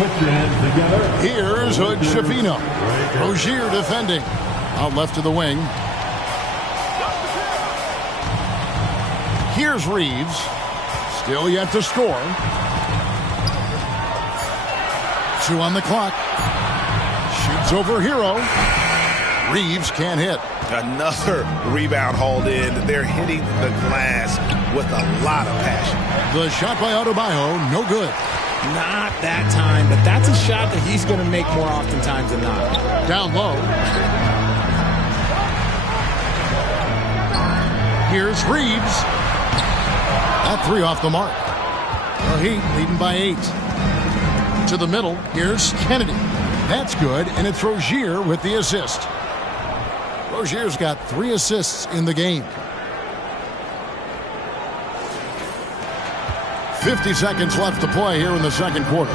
Put your hands together. Here's Hood Schifino. Rozier defending. Out left to the wing. Here's Reeves. Still yet to score. 2 on the clock. Shoots over Hero. Reeves can't hit. Another rebound hauled in. They're hitting the glass with a lot of passion. The shot by Adebayo, no good. Not that time, but that's a shot that he's going to make more oftentimes than not. Down low. Here's Reeves. That 3 off the mark. The Heat leading by 8. To the middle, here's Kennedy. That's good, and it's Rozier with the assist. Rozier's got 3 assists in the game. 50 seconds left to play here in the second quarter.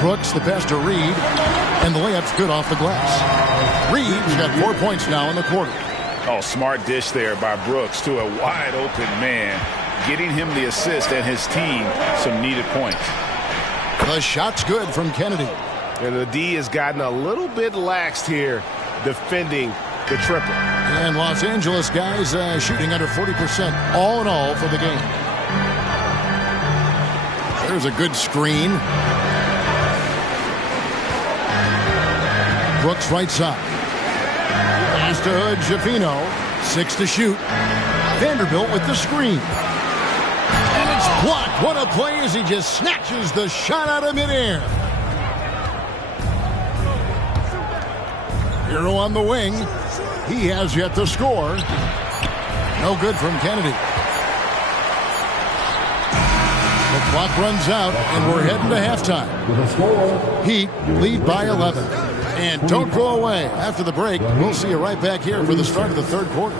Brooks, the pass to Reed, and the layup's good off the glass. Reed's got 4 points now in the quarter. Oh, smart dish there by Brooks to a wide open man, getting him the assist and his team some needed points. The shot's good from Kennedy. And the D has gotten a little bit laxed here defending the triple. And Los Angeles guys shooting under 40% all in all for the game. There's a good screen. Brooks right side. Pass to Hood Schifino. 6 to shoot. Vanderbilt with the screen. And it's blocked. What a play as he just snatches the shot out of midair. Hero on the wing. He has yet to score. No good from Kennedy. The clock runs out, and we're heading to halftime. Heat lead by 11. And don't go away. After the break, we'll see you right back here for the start of the third quarter.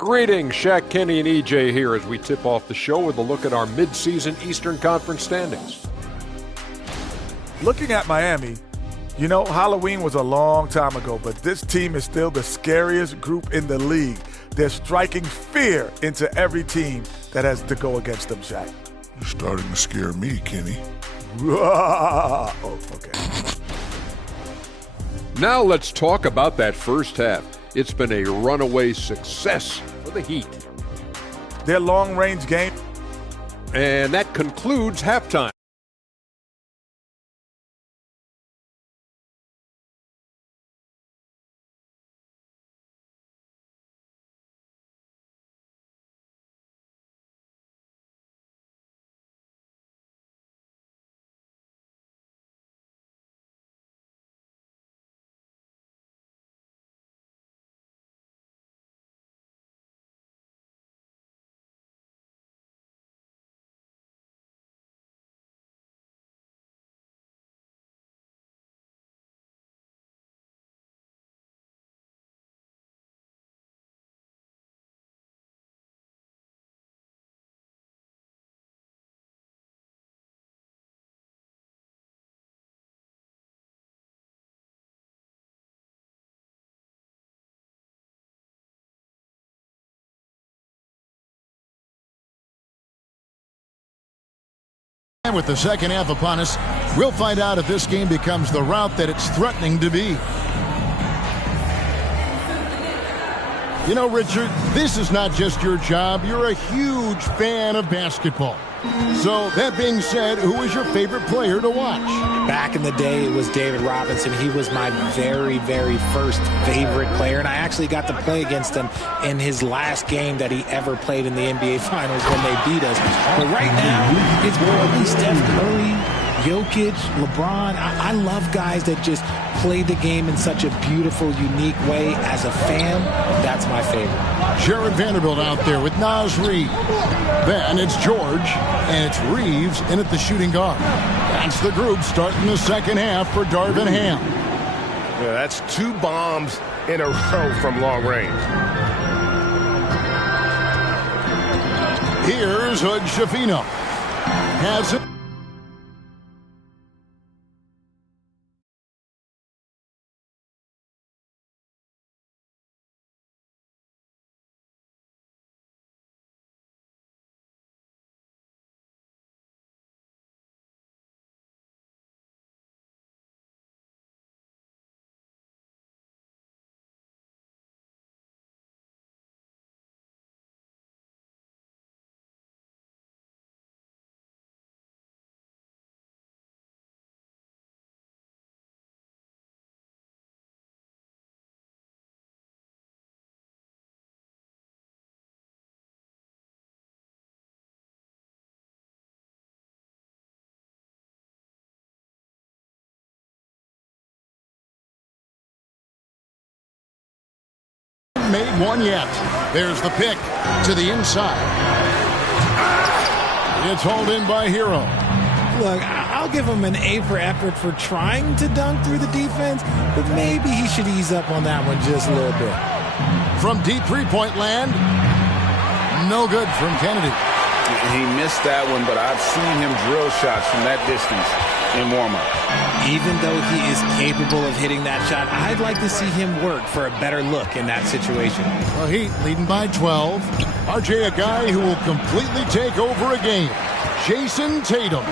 Greetings, Shaq, Kenny, and EJ here as we tip off the show with a look at our midseason Eastern Conference standings. Looking at Miami, you know, Halloween was a long time ago, but this team is still the scariest group in the league. They're striking fear into every team that has to go against them, Shaq. You're starting to scare me, Kenny. Oh, okay. Now let's talk about that first half. It's been a runaway success for the Heat. Their long-range game. And that concludes halftime. And with the second half upon us, we'll find out if this game becomes the route that it's threatening to be. You know, Richard, this is not just your job. You're a huge fan of basketball. So, that being said, who is your favorite player to watch? Back in the day, it was David Robinson. He was my very, very first favorite player, and I actually got to play against him in his last game that he ever played in the NBA Finals when they beat us. But right now, it's probably Steph Curry, Jokic, LeBron. I love guys that just play the game in such a beautiful, unique way. As a fan, that's my favorite. Jared Vanderbilt out there with Naz Reid. Then it's George, and it's Reeves in at the shooting guard. That's the group starting the second half for Darvin Ham. Yeah, that's 2 bombs in a row from long range. Here's Hood Schifino. Has it. Made one yet. There's the pick to the inside. It's hauled in by Hero. Look, I'll give him an A for effort for trying to dunk through the defense, but maybe he should ease up on that one just a little bit. From deep three-point land, no good from Kennedy. He missed that one, but I've seen him drill shots from that distance in warm-up. Even though he is capable of hitting that shot, I'd like to see him work for a better look in that situation. The Heat leading by 12. RJ, a guy who will completely take over a game. Jason Tatum.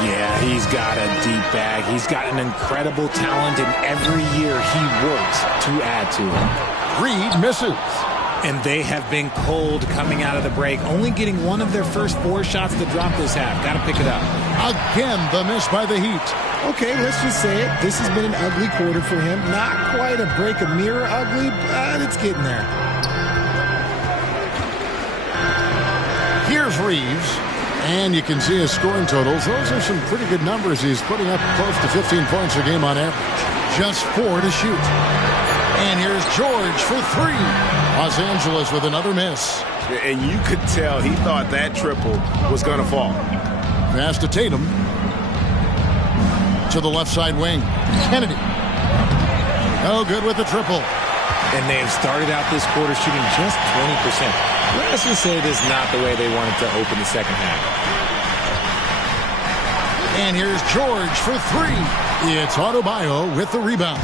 Yeah, he's got a deep bag. He's got an incredible talent, and every year he works to add to it. Reed misses. And they have been cold coming out of the break, only getting one of their first 4 shots to drop this half. Got to pick it up. Again, the miss by the Heat. Okay, let's just say it. This has been an ugly quarter for him. Not quite a break a mirror ugly, but it's getting there. Here's Reeves. And you can see his scoring totals. Those are some pretty good numbers. He's putting up close to 15 points a game on average. Just 4 to shoot. And here's George for 3. Los Angeles with another miss. And you could tell he thought that triple was going to fall. Pass to Tatum. To the left side wing. Kennedy. No good with the triple. And they have started out this quarter shooting just 20%. Let's just say this is not the way they wanted to open the second half. And here's George for three. It's Adebayo with the rebound.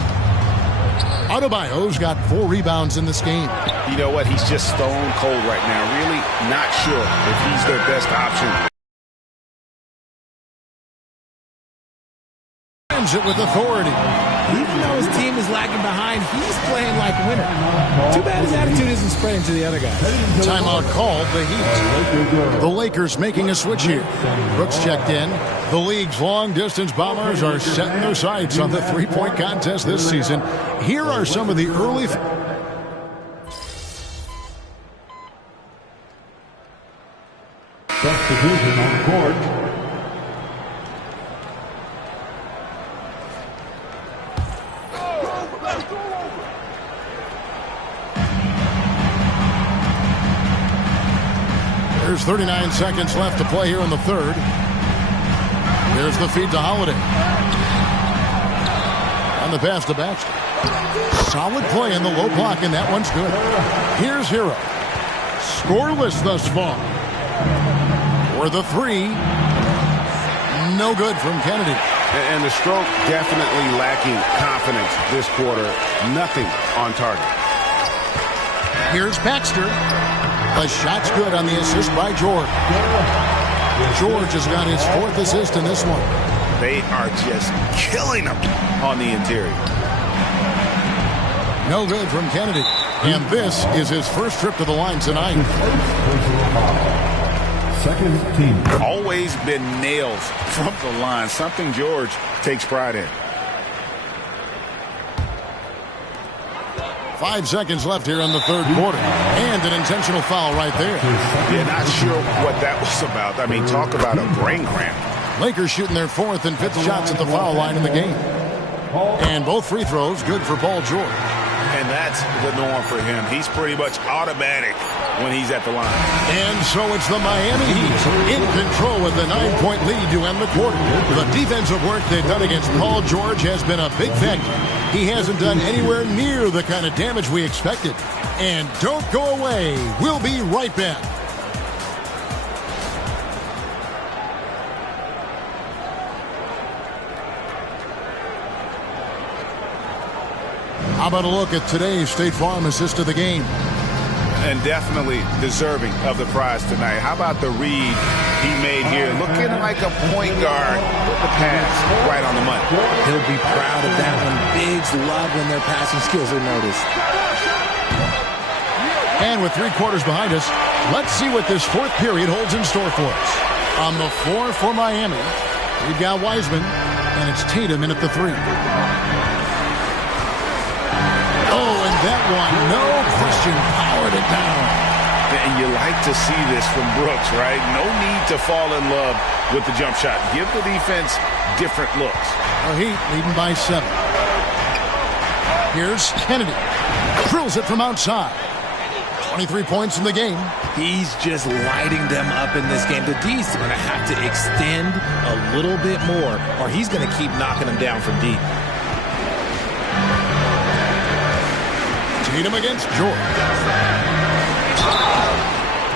Adebayo's got 4 rebounds in this game. You know what? He's just stone cold right now. Really not sure if he's their best option. It with authority. Even though his team is lagging behind, he's playing like a winner. Too bad his attitude isn't spreading to the other guys. Timeout called, the Heat. The Lakers making a switch here. Brooks checked in. The league's long-distance bombers are setting their sights on the three-point contest this season. Here are some of the early... Substitution on court. There's 39 seconds left to play here in the third. There's the feed to Holiday. On the pass to Baxter. Solid play in the low block, and that one's good. Here's Hero. Scoreless thus far. For the three. No good from Kennedy. And the stroke definitely lacking confidence this quarter. Nothing on target. Here's Baxter. The shot's good on the assist by George. George has got his 4th assist in this one. They are just killing him on the interior. No good from Kennedy. And this is his first trip to the line tonight. Second team. Always been nails from the line. Something George takes pride in. 5 seconds left here in the third quarter. And an intentional foul right there. Yeah, not sure what that was about. I mean, talk about a brain cramp. Lakers shooting their 4th and 5th shots at the foul line in the game. And both free throws good for Paul George. And that's the norm for him. He's pretty much automatic when he's at the line. And so it's the Miami Heat in control with the 9-point lead to end the quarter. The defensive work they've done against Paul George has been a big factor. He hasn't done anywhere near the kind of damage we expected. And don't go away. We'll be right back. How about a look at today's State Farm assist of the game? And definitely deserving of the prize tonight. How about the read he made here? Looking like a point guard with the pass right on the money. He'll be proud of that one. Bigs love when their passing skills are noticed. And with 3 quarters behind us, let's see what this 4th period holds in store for us. On the floor for Miami, we've got Wiseman, and it's Tatum in at the 3. Oh, and that one, no question, powered it down. And you like to see this from Brooks, right? No need to fall in love with the jump shot. Give the defense different looks. The Heat leading by 7. Here's Kennedy. Drills it from outside. 23 points in the game. He's just lighting them up in this game. The D's going to have to extend a little bit more, or he's going to keep knocking them down from deep. Tatum against George.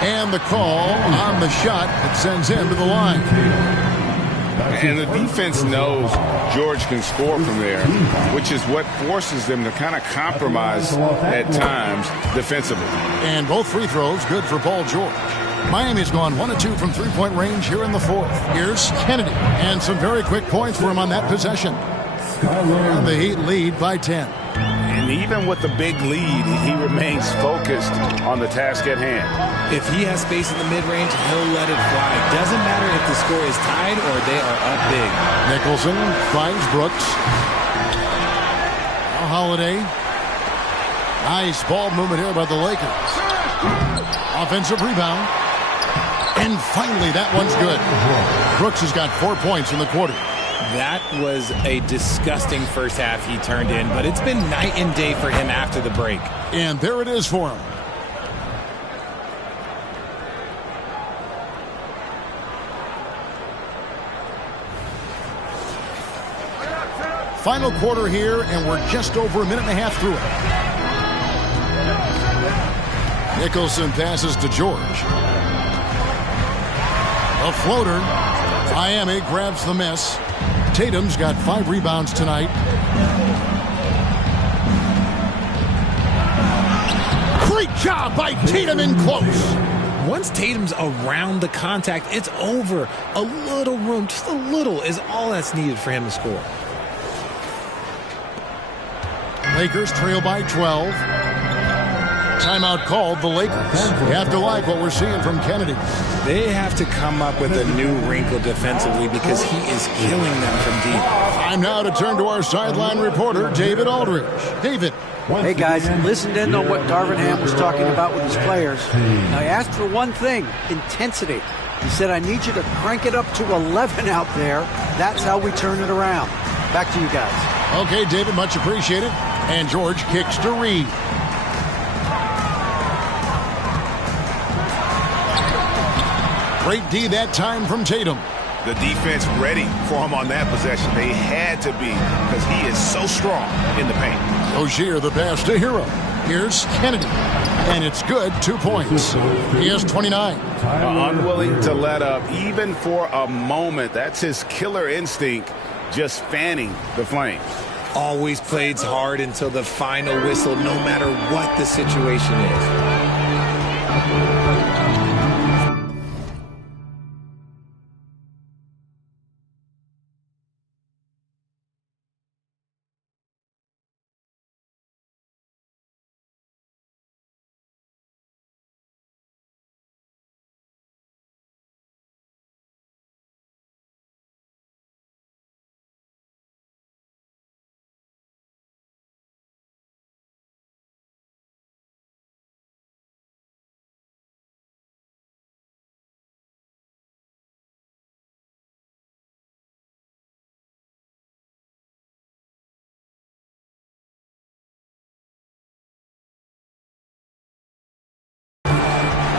And the call on the shot that sends him to the line. And the defense knows George can score from there, which is what forces them to kind of compromise at times defensively. And both free throws good for Paul George. Miami's gone 1 of 2 from 3-point range here in the 4th. Here's Kennedy. And some very quick points for him on that possession. And the Heat lead by 10. And even with the big lead, he remains focused on the task at hand. If he has space in the mid-range, he'll let it fly. Doesn't matter if the score is tied or they are up big. Nicholson finds Brooks. Now Holiday. Nice ball movement here by the Lakers. Offensive rebound. And finally, that one's good. Brooks has got 4 points in the quarter. That was a disgusting first half he turned in, but it's been night and day for him after the break. And there it is for him. Final quarter here, and we're just over a minute and a half through it. Nicholson passes to George. A floater. Miami grabs the miss. Tatum's got 5 rebounds tonight. Great job by Tatum in close. Once Tatum's around the contact, it's over. A little room, just a little, is all that's needed for him to score. Lakers trail by 12. Timeout called the Lakers. You have to like what we're seeing from Kennedy. They have to come up with a new wrinkle defensively because he is killing them from deep. Time now to turn to our sideline reporter, David Aldridge. David. Hey, guys, listened in on what Darvin Ham was talking about with his players. Now, he asked for one thing, intensity. He said, I need you to crank it up to 11 out there. That's how we turn it around. Back to you guys. Okay, David, much appreciated. And George kicks to Reed. Great D that time from Tatum. The defense ready for him on that possession. They had to be because he is so strong in the paint. Rozier the pass to Hero. Here's Kennedy. And it's good, 2 points. He has 29. Unwilling to let up even for a moment. That's his killer instinct, just fanning the flames. Always plays hard until the final whistle, no matter what the situation is.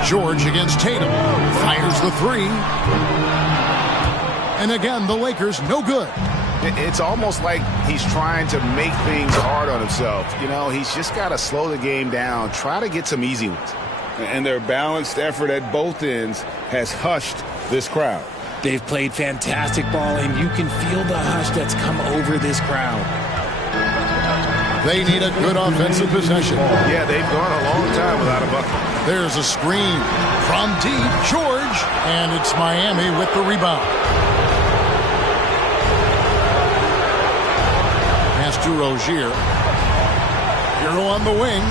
George against Tatum. Fires the 3. And again, the Lakers no good. It's almost like he's trying to make things hard on himself. You know, he's just got to slow the game down, try to get some easy ones. And their balanced effort at both ends has hushed this crowd. They've played fantastic ball, and you can feel the hush that's come over this crowd. They need a good offensive possession. Yeah, they've gone a long time without a bucket. There's a screen from deep, George, and it's Miami with the rebound. Pass to Rozier. Hero on the wing.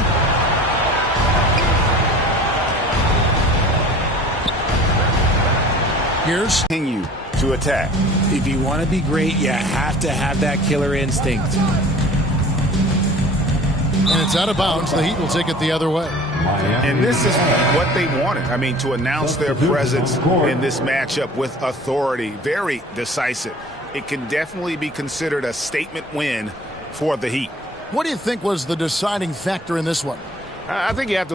Here's continue to attack. If you want to be great, you have to have that killer instinct. And it's out of bounds. The Heat will take it the other way. And this is what they wanted. I mean, to announce their presence in this matchup with authority. Very decisive. It can definitely be considered a statement win for the Heat. What do you think was the deciding factor in this one? I think you have to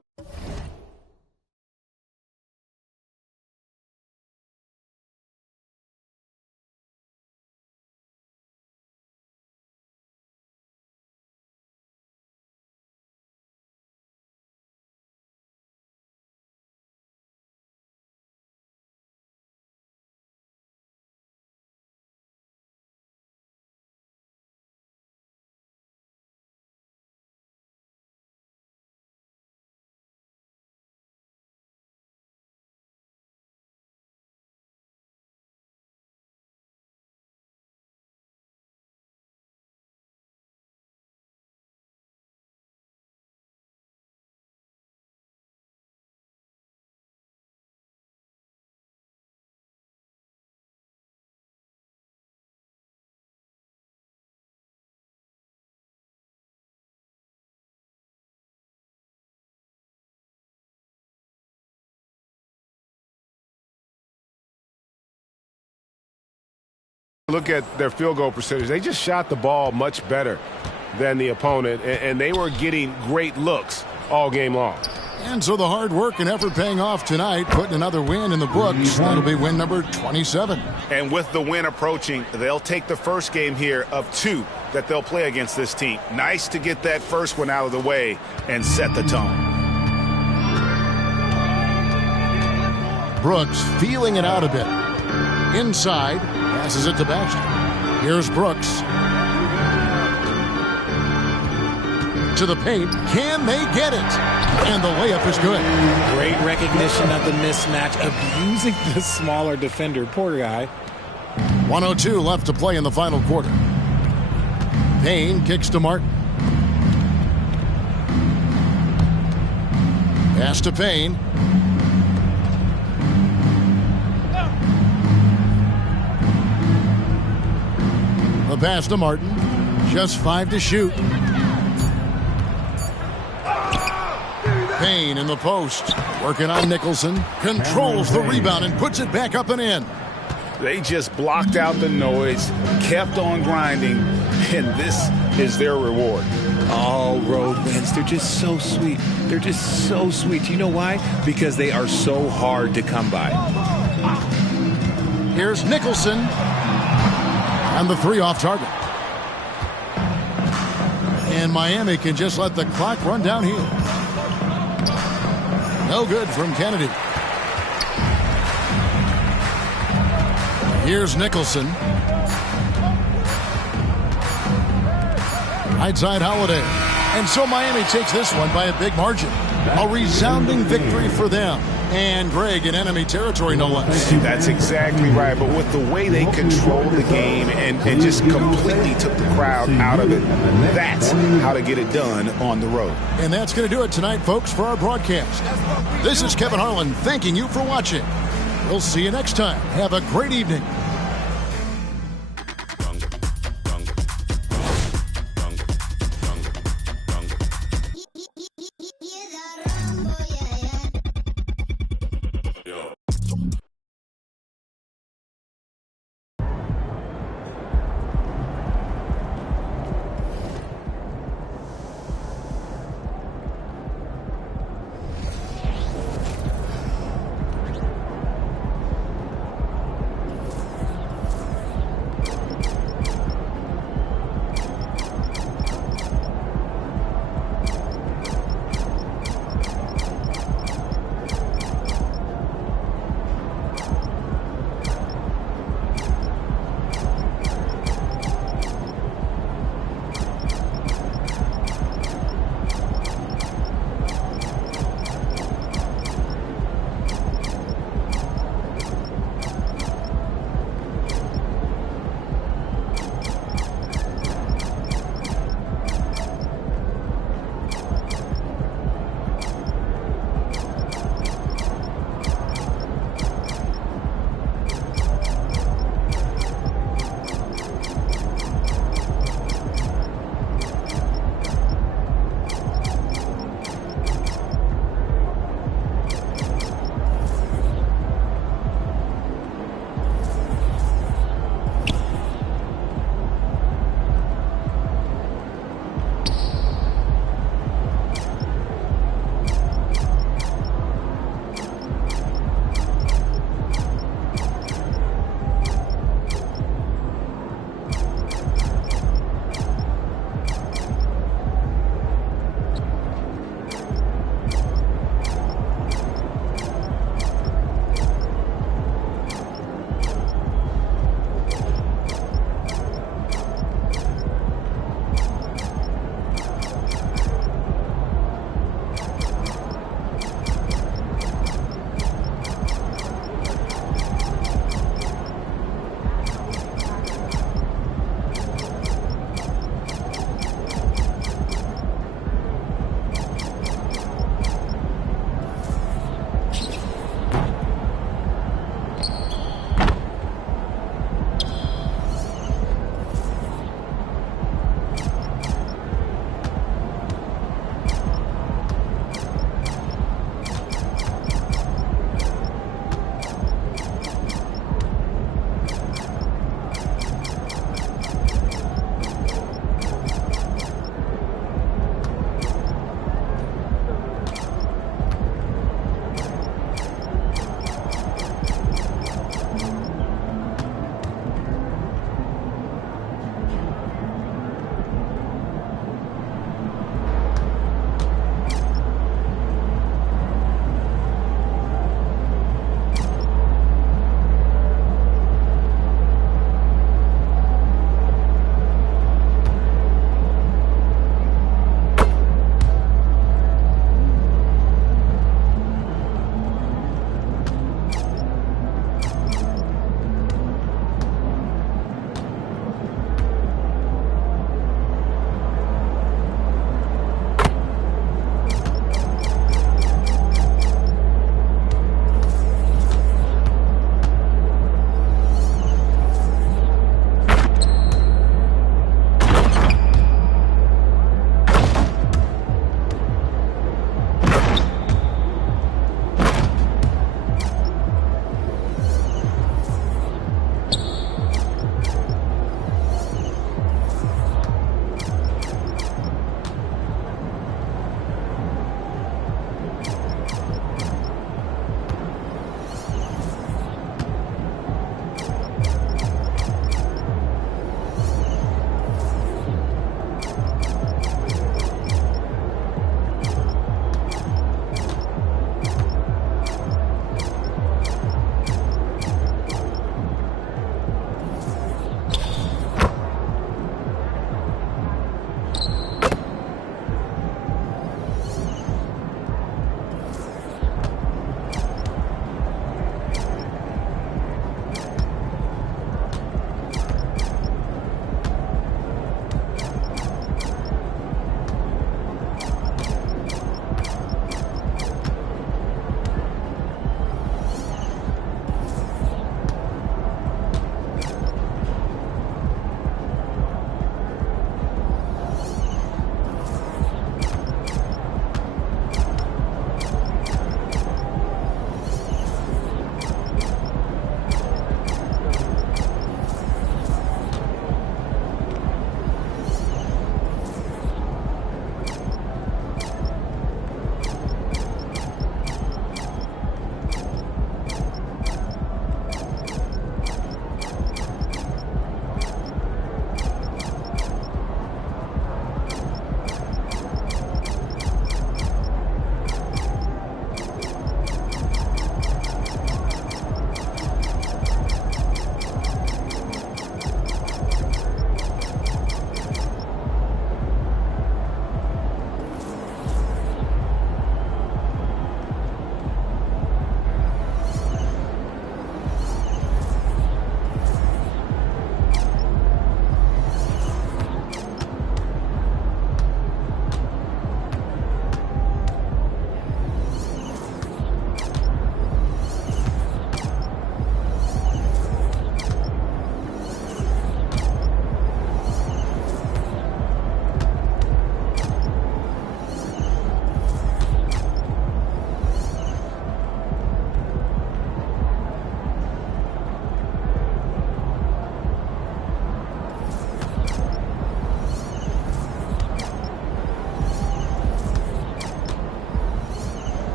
look at their field goal percentage. They just shot the ball much better than the opponent, and they were getting great looks all game long. And so the hard work and effort paying off tonight, putting another win in the books. That'll be win number 27. And with the win approaching, they'll take the first game here of 2 that they'll play against this team. Nice to get that first one out of the way and set the tone. Brooks feeling it out a bit. Inside, passes it to Bastian. Here's Brooks. To the paint. Can they get it? And the layup is good. Great recognition of the mismatch, abusing the smaller defender. Poor guy. 1:02 left to play in the final quarter. Payne kicks to Martin. Pass to Payne. The pass to Martin. Just 5 to shoot. Payne in the post. Working on Nicholson. Controls the rebound and puts it back up and in. They just blocked out the noise, kept on grinding, and this is their reward. All road wins. They're just so sweet. They're just so sweet. You know why? Because they are so hard to come by. Here's Nicholson. And the 3 off target. And Miami can just let the clock run down here. No good from Kennedy. Here's Nicholson. Right side Holiday. And so Miami takes this one by a big margin. A resounding victory for them. And Greg in enemy territory, no less. That's exactly right. But with the way they controlled the game and just completely took the crowd out of it, that's how to get it done on the road. And that's going to do it tonight, folks, for our broadcast. This is Kevin Harlan thanking you for watching. We'll see you next time. Have a great evening.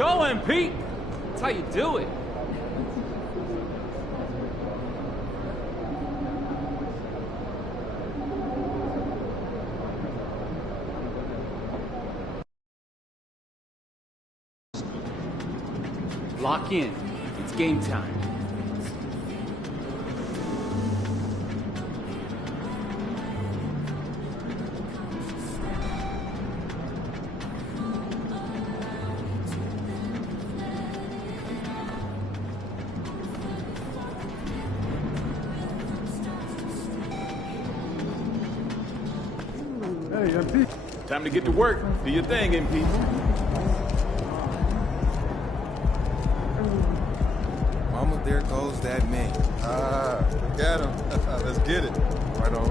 going, Pete. That's how you do it. Lock in. It's game time. Hey, MP. Time to get to work. Do your thing, MP. Mama, there goes that man. Got him. Let's get it. Right on.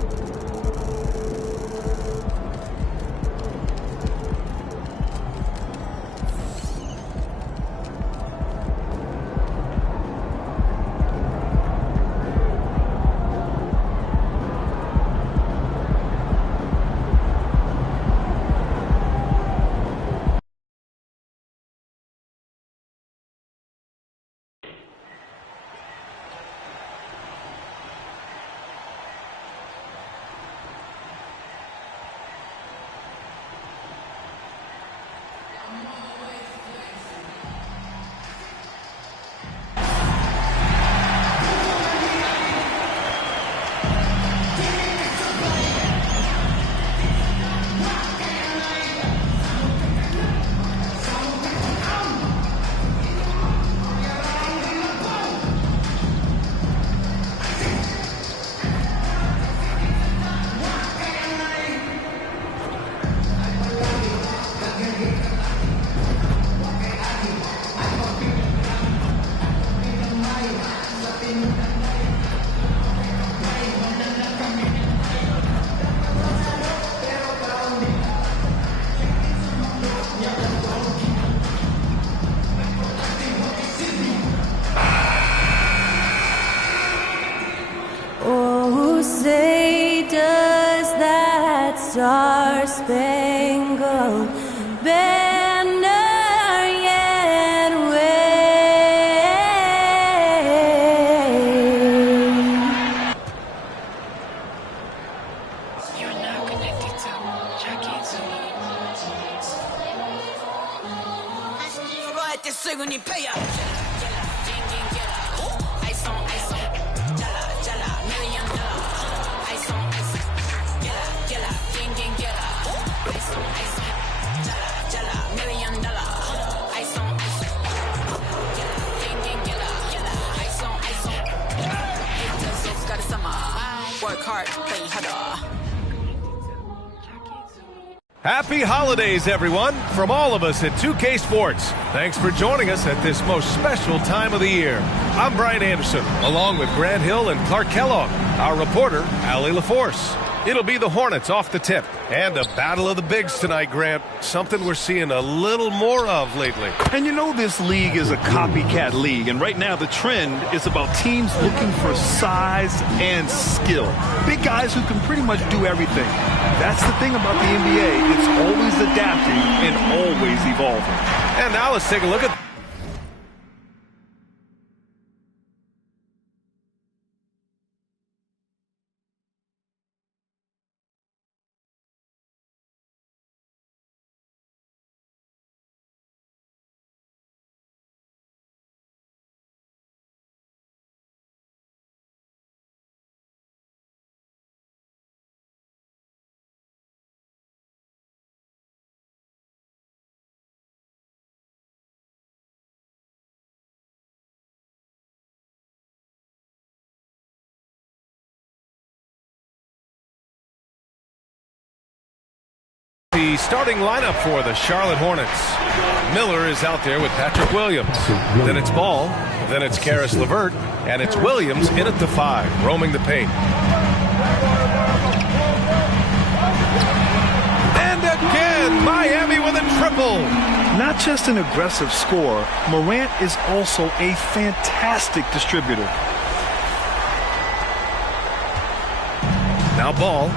Star-Spangled Banner yet wave. You're now connected to Jackie Zulu. Work hard, play harder. Happy holidays, everyone, from all of us at 2K Sports. Thanks for joining us at this most special time of the year. I'm Brian Anderson, along with Grant Hill and Clark Kellogg, our reporter, Allie LaForce. It'll be the Hornets off the tip, and a battle of the bigs tonight, Grant. Something we're seeing a little more of lately. And you know this league is a copycat league, and right now the trend is about teams looking for size and skill. Big guys who can pretty much do everything. That's the thing about the NBA. It's always adapting and always evolving. And now let's take a look at... the starting lineup for the Charlotte Hornets. Miller is out there with Patrick Williams. Then it's Ball. Then it's Karis LeVert. And it's Williams in at the 5, roaming the paint. And again, Miami with a triple. Not just an aggressive scorer, Morant is also a fantastic distributor. Now Ball.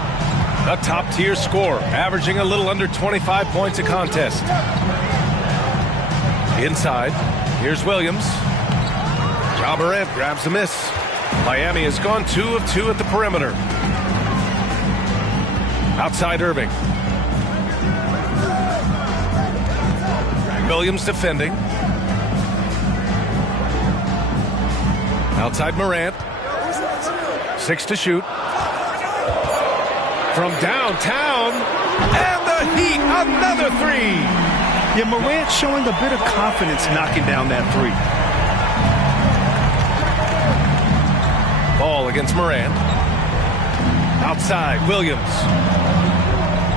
A top-tier scorer, averaging a little under 25 points a contest. Inside. Here's Williams. Ja Morant grabs the miss. Miami has gone 2 of 2 at the perimeter. Outside Irving. Williams defending. Outside Morant. 6 to shoot. From downtown. And the Heat, another 3. Yeah, Morant showing a bit of confidence knocking down that 3. Ball against Morant. Outside, Williams.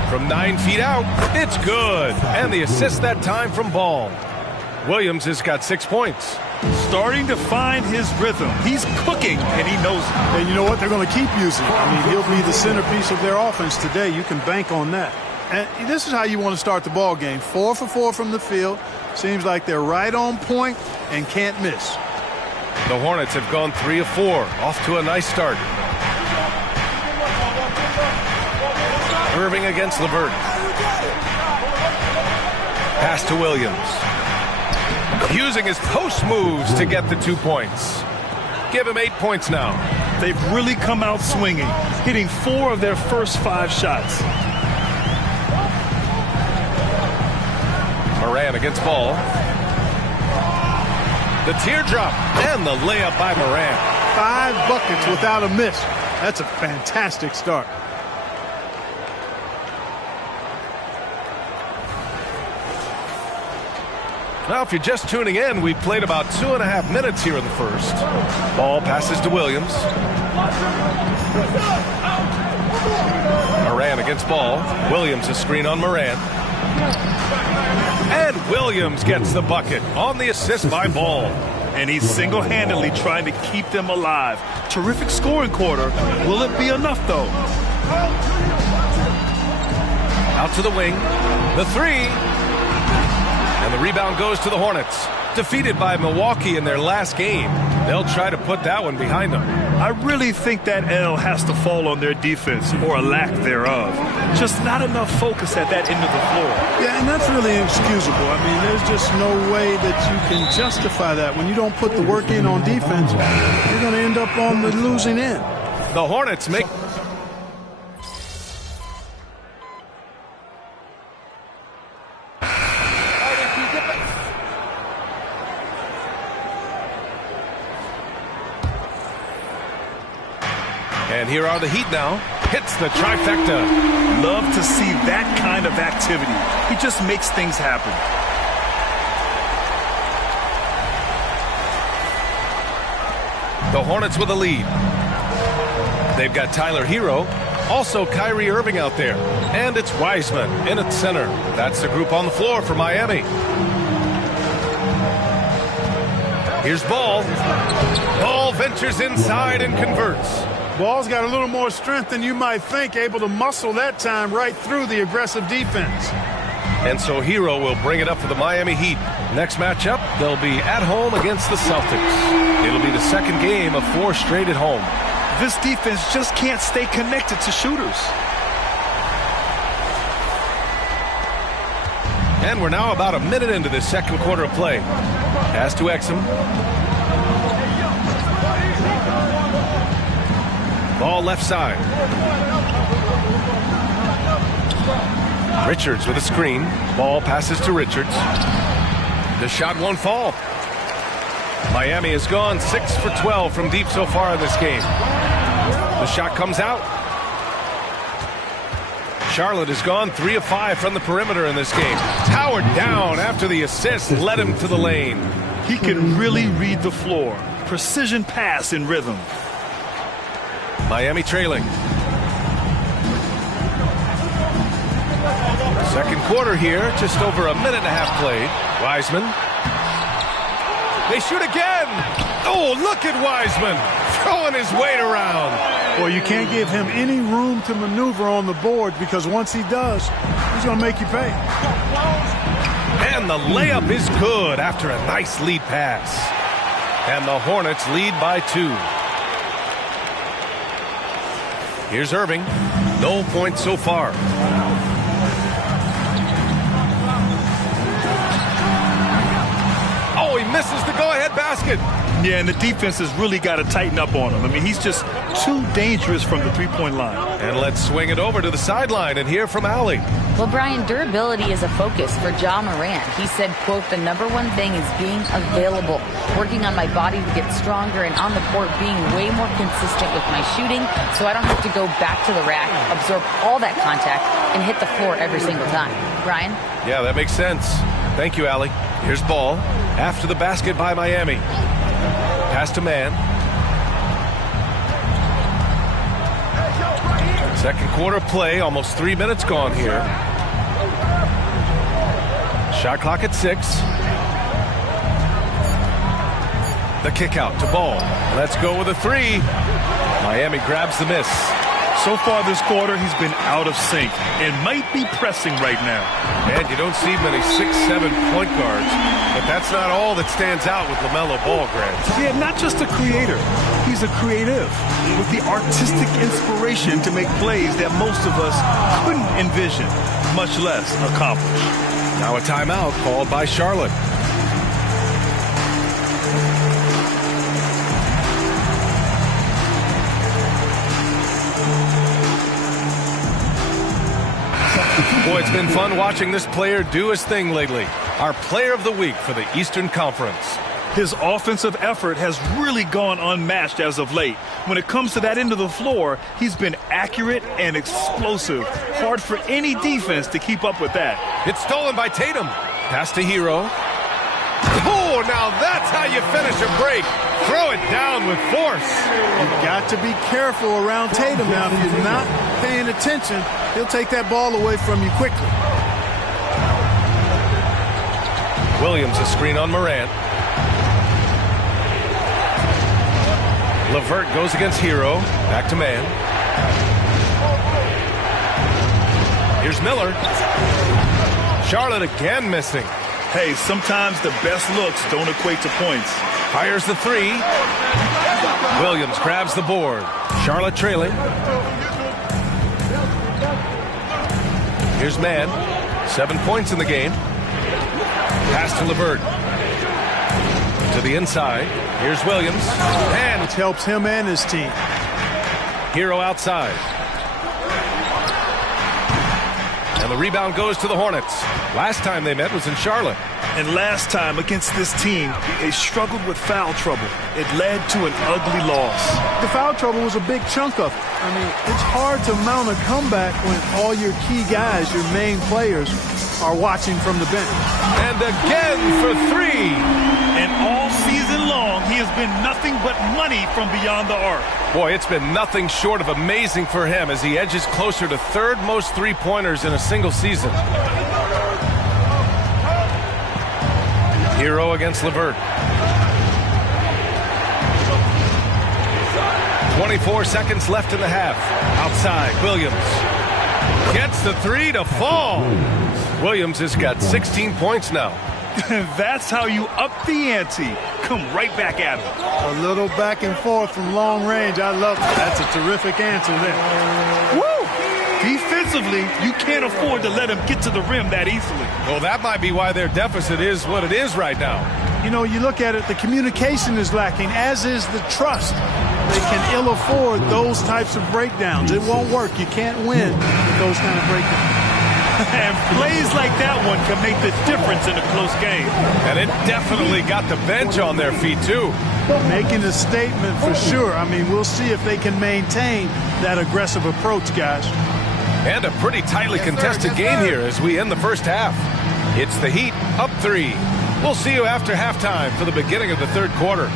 From 9 feet out, it's good. And the assist that time from Ball. Williams has got 6 points. Starting to find his rhythm. He's cooking, and he knows it. And you know what? They're going to keep using it. I mean, he'll be the centerpiece of their offense today. You can bank on that. And this is how you want to start the ball game. 4 for 4 from the field. Seems like they're right on point and can't miss. The Hornets have gone 3 of 4. Off to a nice start. Irving against LeVert. Pass to Williams. Using his post moves to get the 2 points. Give him 8 points now. They've really come out swinging, hitting 4 of their first 5 shots. Morant against Ball. The teardrop and the layup by Morant. 5 buckets without a miss. That's a fantastic start. Now, if you're just tuning in, we've played about 2.5 minutes here in the first. Ball passes to Williams. Morant against Ball. Williams a screen on Morant. And Williams gets the bucket on the assist by Ball. And he's single-handedly trying to keep them alive. Terrific scoring quarter. Will it be enough, though? Out to the wing. The 3. And the rebound goes to the Hornets. Defeated by Milwaukee in their last game. They'll try to put that one behind them. I really think that L has to fall on their defense, or a lack thereof. Just not enough focus at that end of the floor. Yeah, and that's really inexcusable. I mean, there's just no way that you can justify that. When you don't put the work in on defense, you're going to end up on the losing end. The Hornets make... And here are the Heat now. Hits the trifecta. Love to see that kind of activity. He just makes things happen. The Hornets with a lead. They've got Tyler Hero. Also Kyrie Irving out there. And it's Wiseman in at center. That's the group on the floor for Miami. Here's Ball. Ball ventures inside and converts. Ball's got a little more strength than you might think, able to muscle that time right through the aggressive defense. And so Hero will bring it up for the Miami Heat. Next matchup, they'll be at home against the Celtics. It'll be the second game of 4 straight at home. This defense just can't stay connected to shooters. And we're now about a minute into the second quarter of play. Pass to Exum. Ball left side. Richards with a screen. Ball passes to Richards. The shot won't fall. Miami has gone 6 for 12 from deep so far in this game. The shot comes out. Charlotte has gone 3 of 5 from the perimeter in this game. Howard down after the assist led him to the lane. He can really read the floor. Precision pass in rhythm. Miami trailing. Second quarter here, just over a minute and a half played. Wiseman. They shoot again. Oh, look at Wiseman throwing his weight around. Well, you can't give him any room to maneuver on the board because once he does, he's going to make you pay. And the layup is good after a nice lead pass. And the Hornets lead by 2. Here's Irving. No points so far. misses the go-ahead basket. Yeah, and the defense has really got to tighten up on him. I mean, he's just too dangerous from the three-point line. And let's swing it over to the sideline and hear from Allie. Well, Brian, durability is a focus for Ja Morant. He said, quote, "The number one thing is being available, working on my body to get stronger, and on the court being way more consistent with my shooting so I don't have to go back to the rack, absorb all that contact, and hit the floor every single time." Brian? Yeah, that makes sense. Thank you, Allie. Here's Ball. After the basket by Miami. Pass to Man. Second quarter play, almost 3 minutes gone here. Shot clock at 6. The kick out to Ball. Let's go with a 3. Miami grabs the miss. So far this quarter, he's been out of sync and might be pressing right now. And you don't see many 6'7" point guards, but that's not all that stands out with LaMelo Ball, Grant. Yeah, not just a creator. He's a creative with the artistic inspiration to make plays that most of us couldn't envision, much less accomplish. Now a timeout called by Charlotte. Boy, it's been fun watching this player do his thing lately. Our player of the week for the Eastern Conference. His offensive effort has really gone unmatched as of late. When it comes to that end of the floor, he's been accurate and explosive. Hard for any defense to keep up with that. It's stolen by Tatum. Pass to Hero. Oh, now that's how you finish a break. Throw it down with force. You've got to be careful around Tatum now. If you're not paying attention, he'll take that ball away from you quickly. Williams a screen on Morant. LeVert goes against Hero. Back to Man. Here's Miller. Charlotte again missing. Hey, sometimes the best looks don't equate to points. Fires the 3. Williams grabs the board. Charlotte trailing. Here's Man. 7 points in the game. Pass to LeVert. To the inside. Here's Williams. And it helps him and his team. Hero outside. And the rebound goes to the Hornets. Last time they met was in Charlotte. And last time against this team, they struggled with foul trouble. It led to an ugly loss. The foul trouble was a big chunk of it. I mean, it's hard to mount a comeback when all your key guys, your main players, are watching from the bench. And again for 3. And all season long, he has been nothing but money from beyond the arc. Boy, it's been nothing short of amazing for him as he edges closer to third most three-pointers in a single season. Hero against LeVert. 24 seconds left in the half. Outside, Williams. Gets the 3 to fall. Williams has got 16 points now. That's how you up the ante. Come right back at him. A little back and forth from long range. I love it. That's a terrific answer there. Woo! Defensively, you can't afford to let him get to the rim that easily. Well, that might be why their deficit is what it is right now. You know, you look at it, the communication is lacking, as is the trust. They can ill afford those types of breakdowns. It won't work. You can't win with those kind of breakdowns. And plays like that one can make the difference in a close game. And it definitely got the bench on their feet, too. Making a statement for sure. I mean, we'll see if they can maintain that aggressive approach, guys. And a pretty tightly contested game here as we end the first half. It's the Heat up 3. We'll see you after halftime for the beginning of the third quarter.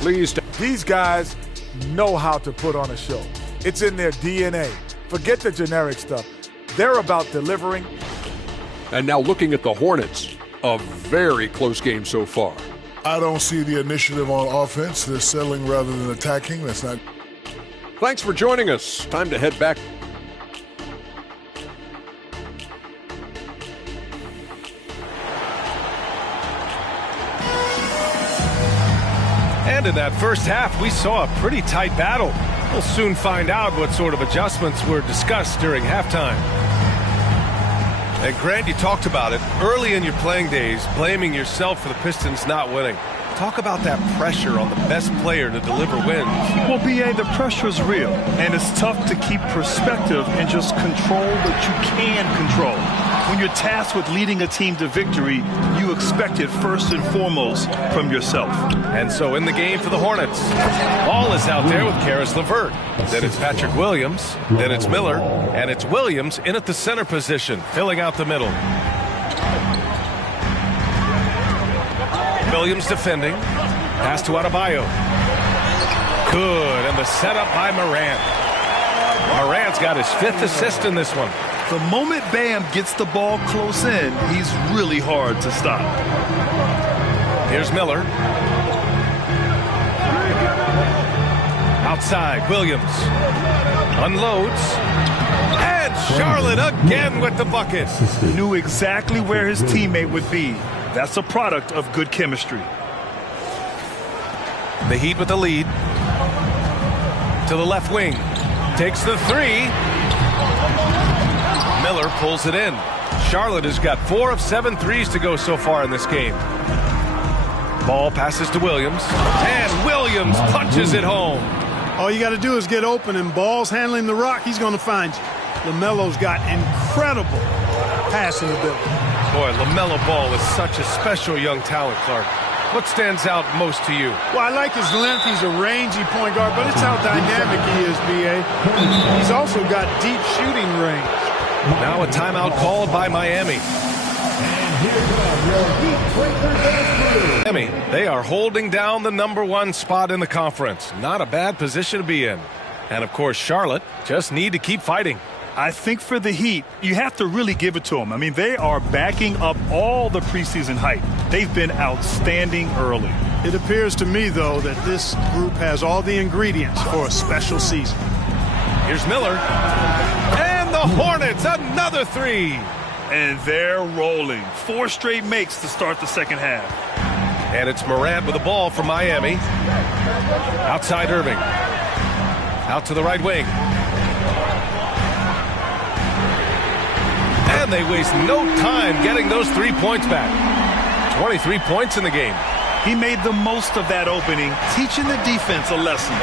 Please. These guys know how to put on a show. It's in their DNA. Forget the generic stuff. They're about delivering. And now looking at the Hornets, a very close game so far. I don't see the initiative on offense. They're settling rather than attacking. That's not. Thanks for joining us. Time to head back. And in that first half, we saw a pretty tight battle. We'll soon find out what sort of adjustments were discussed during halftime. And Grant, you talked about it early in your playing days, blaming yourself for the Pistons not winning. Talk about that pressure on the best player to deliver wins. Well, B.A., the pressure is real, and it's tough to keep perspective and just control what you can control. When you're tasked with leading a team to victory, you expect it first and foremost from yourself. And so in the game for the Hornets, Ball is out there with Karis LeVert. Then it's Patrick Williams. Then it's Miller. And it's Williams in at the center position, filling out the middle. Williams defending. Pass to Adebayo. Good. And the setup by Morant. Morant's got his 5th assist in this one. The moment Bam gets the ball close in, he's really hard to stop. Here's Miller. Outside, Williams. Unloads. And Charlotte again with the bucket. Knew exactly where his teammate would be. That's a product of good chemistry. The Heat with the lead. To the left wing. Takes the 3. Miller pulls it in. Charlotte has got 4 of 7 threes to go so far in this game. Ball passes to Williams. And Williams punches it home. All you got to do is get open, and Ball's handling the rock. He's going to find you. LaMelo's got incredible passing ability. Boy, LaMelo Ball is such a special young talent, Clark. What stands out most to you? Well, I like his length. He's a rangy point guard, but it's how dynamic he is, B.A. He's also got deep shooting range. Now a timeout called by Miami. Miami, they are holding down the #1 spot in the conference. Not a bad position to be in. And, of course, Charlotte just need to keep fighting. I think for the Heat, you have to really give it to them. I mean, they are backing up all the preseason hype. They've been outstanding early. It appears to me, though, that this group has all the ingredients for a special season. Here's Miller. And the Hornets, another 3. And they're rolling. 4 straight makes to start the second half. And it's Morant with the ball for Miami. Outside Irving. Out to the right wing. And they waste no time getting those 3 points back. 23 points in the game. He made the most of that opening, teaching the defense a lesson.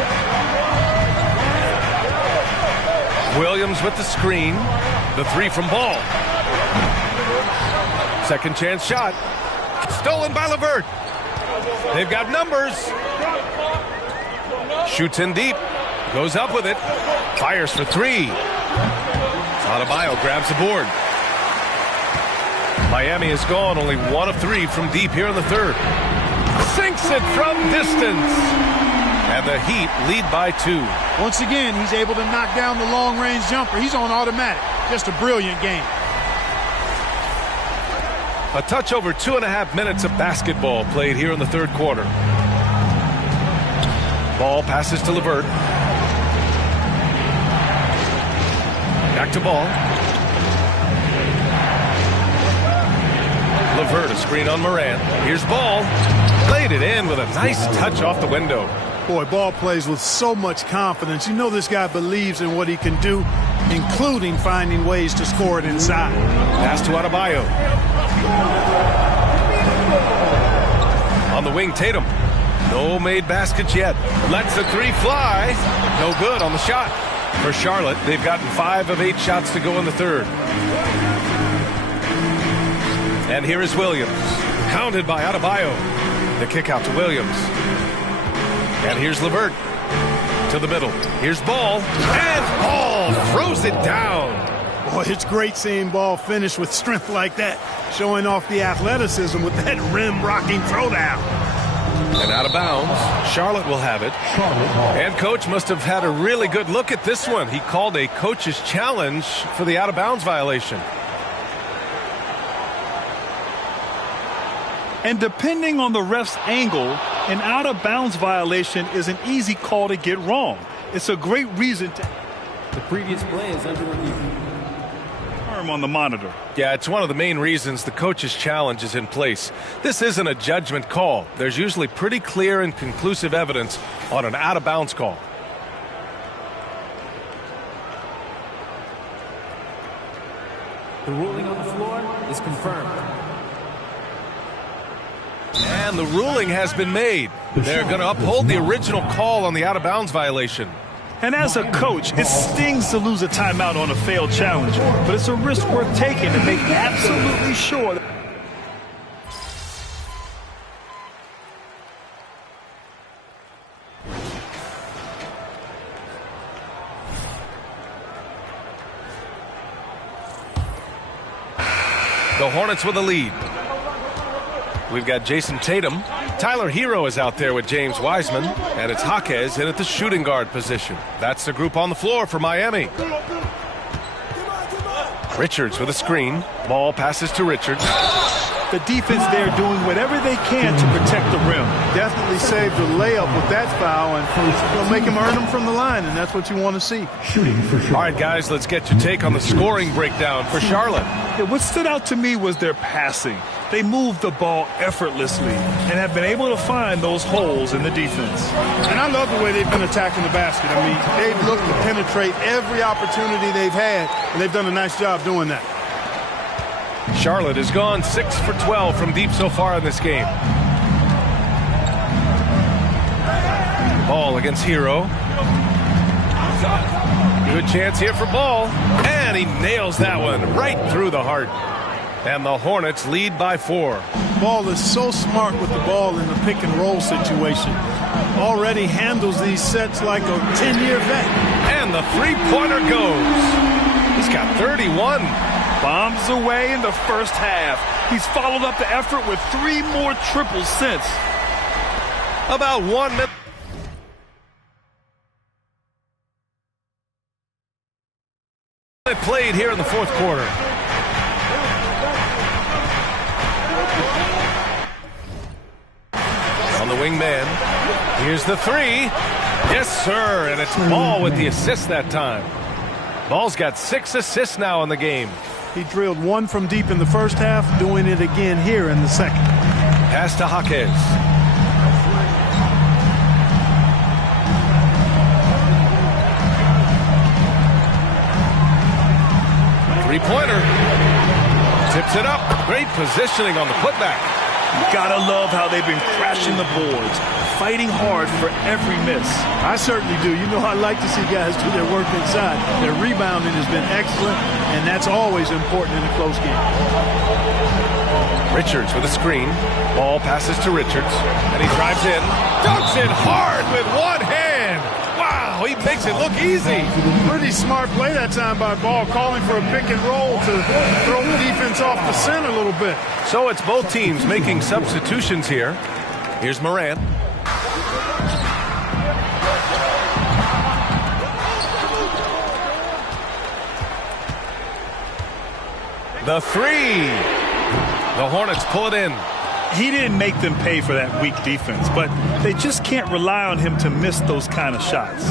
Williams with the screen. The 3 from Ball. Second chance shot. Stolen by LeVert. They've got numbers. Shoots in deep. Goes up with it. Fires for 3. Adebayo grabs the board. Miami is gone only 1 of 3 from deep here in the third. Sinks it from distance. And the Heat lead by 2. Once again, he's able to knock down the long-range jumper. He's on automatic. Just a brilliant game. A touch over 2.5 minutes of basketball played here in the third quarter. Ball passes to LeVert. Back to Ball. LeVert, a screen on Morant. Here's Ball. Laid it in with a nice touch off the window. Boy, Ball plays with so much confidence. You know this guy believes in what he can do, including finding ways to score it inside. Pass to Adebayo. On the wing, Tatum. No made baskets yet. Lets the 3 fly. No good on the shot. For Charlotte, they've gotten 5 of 8 shots to go in the third. And here is Williams. Counted by Adebayo. The kick out to Williams. And here's LeVert. To the middle. Here's Ball. And Ball throws it down. Boy, it's great seeing Ball finish with strength like that. Showing off the athleticism with that rim-rocking throwdown. And out of bounds, Charlotte will have it. And coach must have had a really good look at this one. He called a coach's challenge for the out of bounds violation. And depending on the ref's angle, an out-of-bounds violation is an easy call to get wrong. It's a great reason to... The previous play is under review. On the monitor. Yeah, it's one of the main reasons the coach's challenge is in place. This isn't a judgment call. There's usually pretty clear and conclusive evidence on an out-of-bounds call. The ruling on the floor is confirmed. And the ruling has been made. They're going to uphold the original call on the out-of-bounds violation. And as a coach, it stings to lose a timeout on a failed challenge, but it's a risk worth taking to make absolutely sure that... The Hornets with a lead. We've got Jason Tatum. Tyler Hero is out there with James Wiseman, and it's Jaquez in at the shooting guard position. That's the group on the floor for Miami. Richards with a screen. Ball passes to Richards. The defense there doing whatever they can to protect the rim. Definitely saved the layup with that foul, and it'll make him earn them from the line, and that's what you want to see. Shooting for Charlotte. All right, guys, let's get your take on the scoring breakdown for Charlotte. Yeah, what stood out to me was their passing. They moved the ball effortlessly and have been able to find those holes in the defense. And I love the way they've been attacking the basket. I mean, they've looked to penetrate every opportunity they've had, and they've done a nice job doing that. Charlotte has gone 6 for 12 from deep so far in this game. Ball against Hero. Good chance here for Ball. And he nails that one right through the heart. And the Hornets lead by 4. Ball is so smart with the ball in the pick and roll situation. Already handles these sets like a 10-year vet. And the three-pointer goes. He's got 31. Bombs away in the first half. He's followed up the effort with 3 more triples since. About 1 minute. Played here in the fourth quarter. On the wingman. Here's the 3. Yes, sir. And it's Ball with the assist that time. Ball's got 6 assists now in the game. He drilled 1 from deep in the first half, doing it again here in the second. Pass to Jaquez. Three-pointer. Tips it up. Great positioning on the putback. You gotta love how they've been crashing the boards, fighting hard for every miss. I certainly do. You know, I like to see guys do their work inside. Their rebounding has been excellent, and that's always important in a close game. Richards with a screen. Ball passes to Richards, and he drives in. Dunks it hard with one hand. Wow, he makes it look easy. Pretty smart play that time by Ball, calling for a pick and roll to throw the defense off the scent a little bit. So it's both teams making substitutions here. Here's Morant. The 3. The Hornets pull it in. He didn't make them pay for that weak defense, but they just can't rely on him to miss those kind of shots.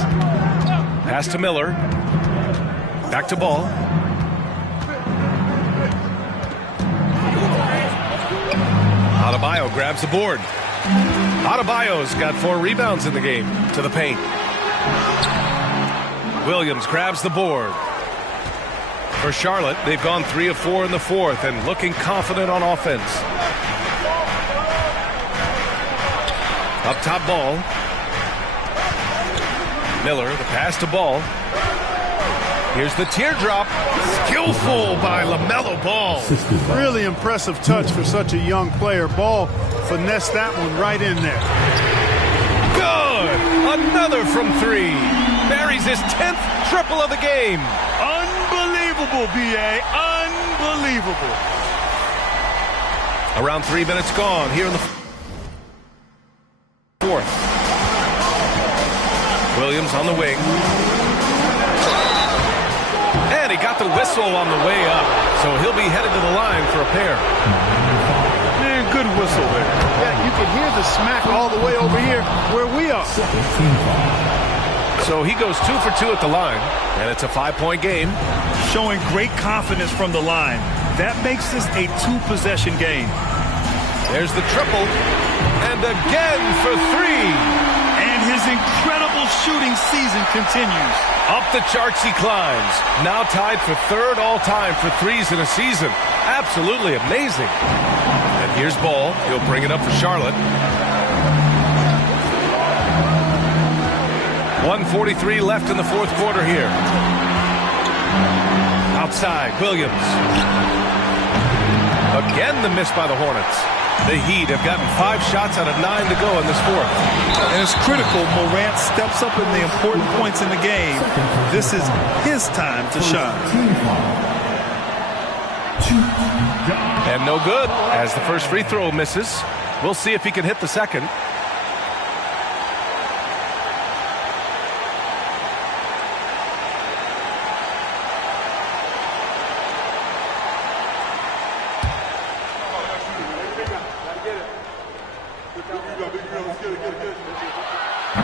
Pass to Miller. Back to Ball. Adebayo grabs the board. Adebayo's got 4 rebounds in the game. To the paint. Williams grabs the board. For Charlotte, they've gone 3 of 4 in the fourth and looking confident on offense. Up top, Ball. Miller, the pass to Ball. Here's the teardrop. Skillful by LaMelo Ball. Really impressive touch for such a young player. Ball finessed that one right in there. Good. Another from 3. Buries his 10th triple of the game. Unbelievable, B.A. Unbelievable. Around 3 minutes gone here in the... fourth. Williams on the wing. And he got the whistle on the way up, so he'll be headed to the line for a pair. Man, good whistle there. Yeah, you can hear the smack all the way over here where we are. So he goes 2 for 2 at the line, and it's a 5-point game. Showing great confidence from the line. That makes this a 2-possession game. There's the triple, and again for 3. And his incredible shooting season continues. Up the charts he climbs. Now tied for 3rd all-time for threes in a season. Absolutely amazing. And here's Ball. He'll bring it up for Charlotte. 1:43 left in the fourth quarter here. Outside, Williams. Again the miss by the Hornets. The Heat have gotten 5 shots out of 9 to go in this fourth. And it's critical Morant steps up in the important points in the game. This is his time to shine. And no good as the first free throw misses. We'll see if he can hit the second.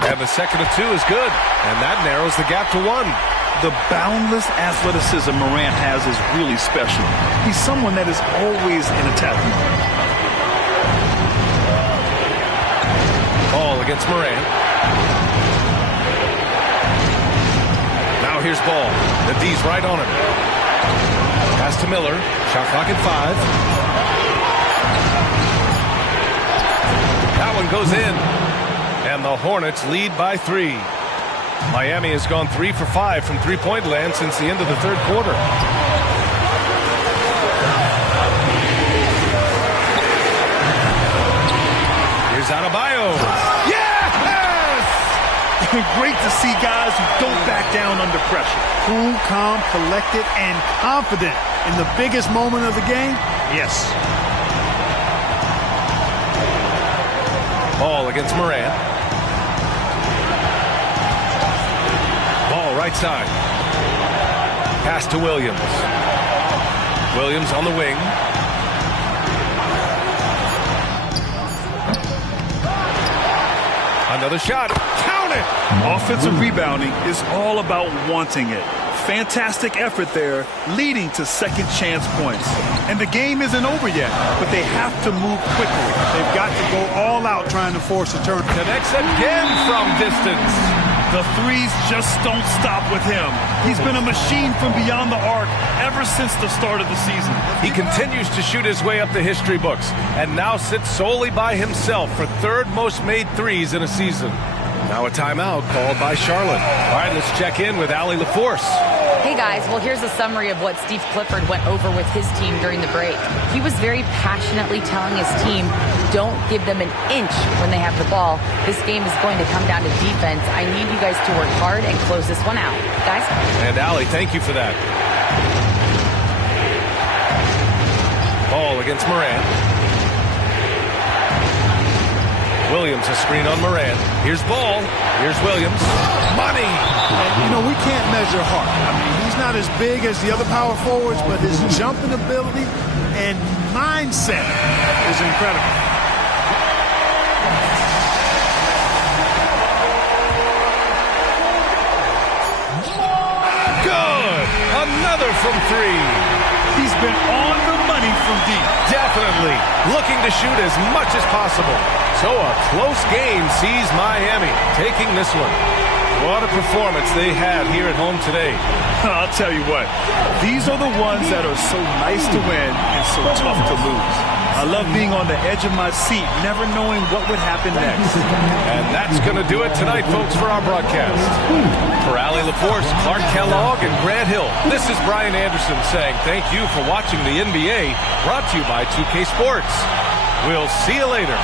And the second of 2 is good, and that narrows the gap to 1. The boundless athleticism Morant has is really special. He's someone that is always in attack mode. Ball against Morant. Now here's Ball. The D's right on him. Pass to Miller. Shot clock at 5. That one goes in. And the Hornets lead by 3. Miami has gone 3 for 5 from three-point land since the end of the third quarter. Here's Adebayo. Yes! Great to see guys who don't back down under pressure. Cool, calm, collected, and confident in the biggest moment of the game. Yes. Ball against Morant. Ball right side. Pass to Williams. Williams on the wing. Another shot. Count it! Offensive rebounding is all about wanting it. Fantastic effort there, leading to second chance points. And the game isn't over yet, but they have to move quickly. They've got to go all out trying to force a turn. Connects again from distance. The threes just don't stop with him. He's been a machine from beyond the arc ever since the start of the season. He continues to shoot his way up the history books and now sits solely by himself for 3rd most made threes in a season. Now a timeout called by Charlotte. All right, let's check in with Allie LaForce. Hey guys, well here's a summary of what Steve Clifford went over with his team during the break. He was very passionately telling his team, don't give them an inch when they have the ball. This game is going to come down to defense. I need you guys to work hard and close this one out. Guys? And Allie, thank you for that. Ball against Morant. Williams, a screen on Morant. Here's Ball. Here's Williams. Money! And, you know, we can't measure Hart. I mean, he's not as big as the other power forwards, but his jumping ability and mindset is incredible. Good! Another from 3. He's been on the money from deep. Definitely. Looking to shoot as much as possible. So a close game sees Miami taking this one. What a performance they had here at home today. I'll tell you what, these are the ones that are so nice to win and so tough to lose. I love being on the edge of my seat, never knowing what would happen next. And that's going to do it tonight, folks, for our broadcast. For Allie LaForce, Clark Kellogg, and Grant Hill, this is Brian Anderson saying thank you for watching the NBA, brought to you by 2K Sports. We'll see you later.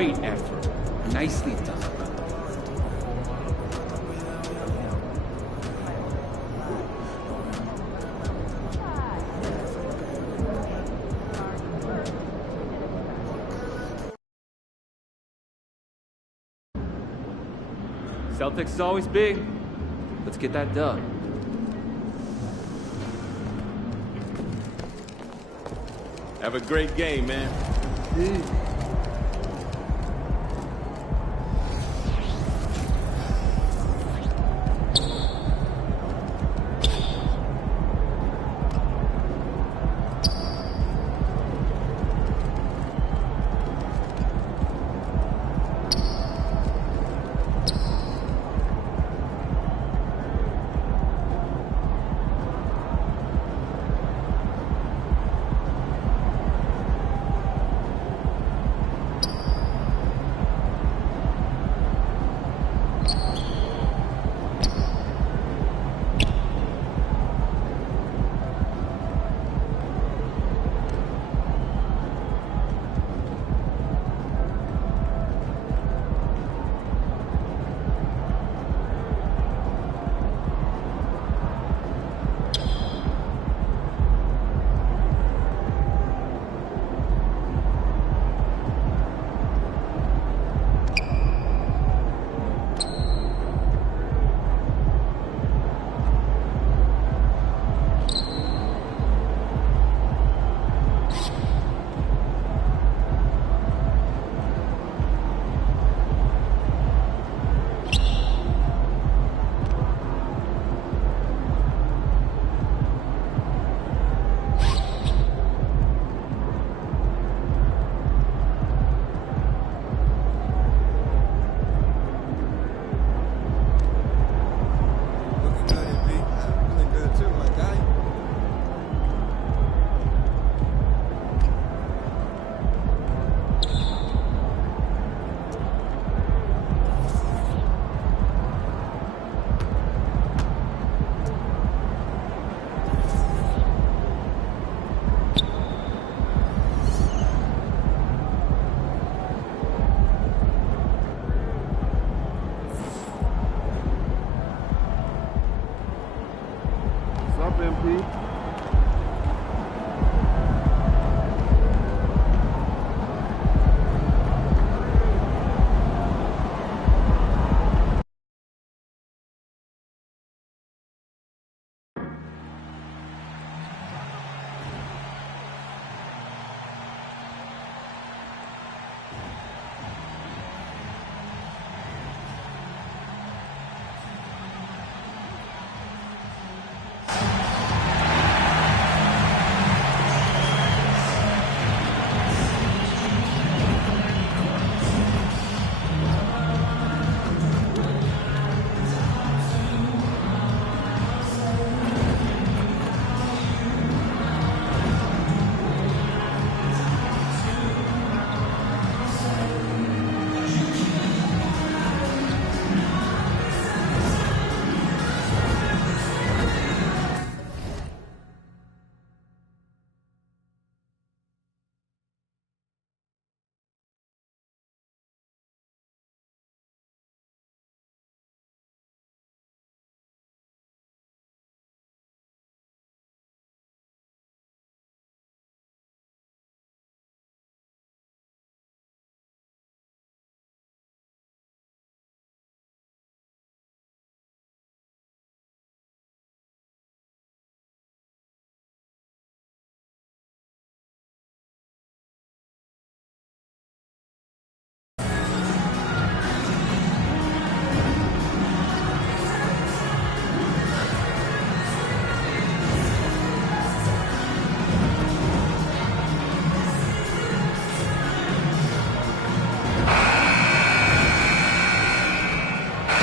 Great effort. Nicely done. Celtics is always big. Let's get that done. Have a great game, man.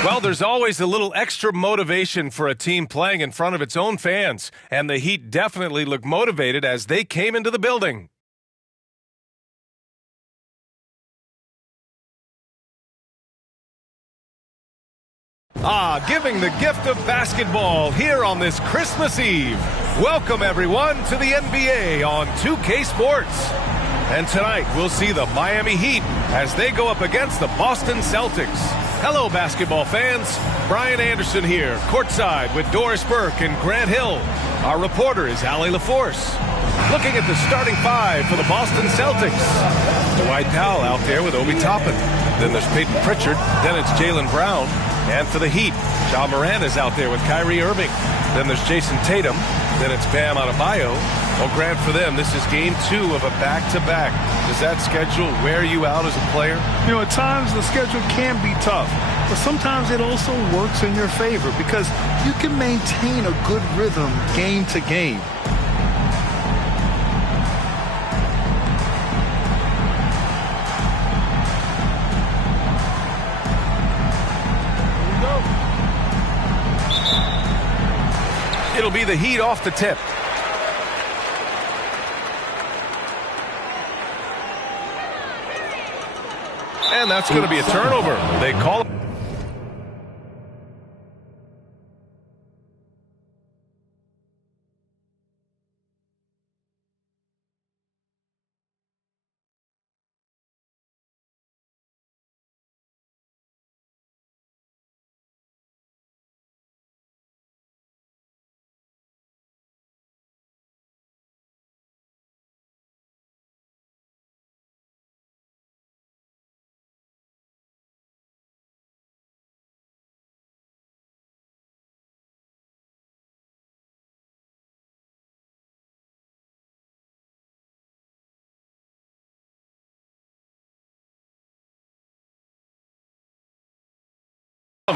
Well, there's always a little extra motivation for a team playing in front of its own fans, and the Heat definitely looked motivated as they came into the building. Giving the gift of basketball here on this Christmas Eve. Welcome, everyone, to the NBA on 2K Sports. And tonight, we'll see the Miami Heat as they go up against the Boston Celtics. Hello, basketball fans. Brian Anderson here, courtside with Doris Burke and Grant Hill. Our reporter is Allie LaForce. Looking at the starting five for the Boston Celtics. Dwight Powell out there with Obi Toppin. Then there's Peyton Pritchard. Then it's Jaylen Brown. And for the Heat, Ja Morant is out there with Kyrie Irving. Then there's Jason Tatum. Then it's Bam Adebayo. Well, Grant, for them, this is game 2 of a back-to-back. Does that schedule wear you out as a player? You know, at times the schedule can be tough, but sometimes it also works in your favor because you can maintain a good rhythm game to game. It'll be the Heat off the tip. And that's going to be a turnover. They call it.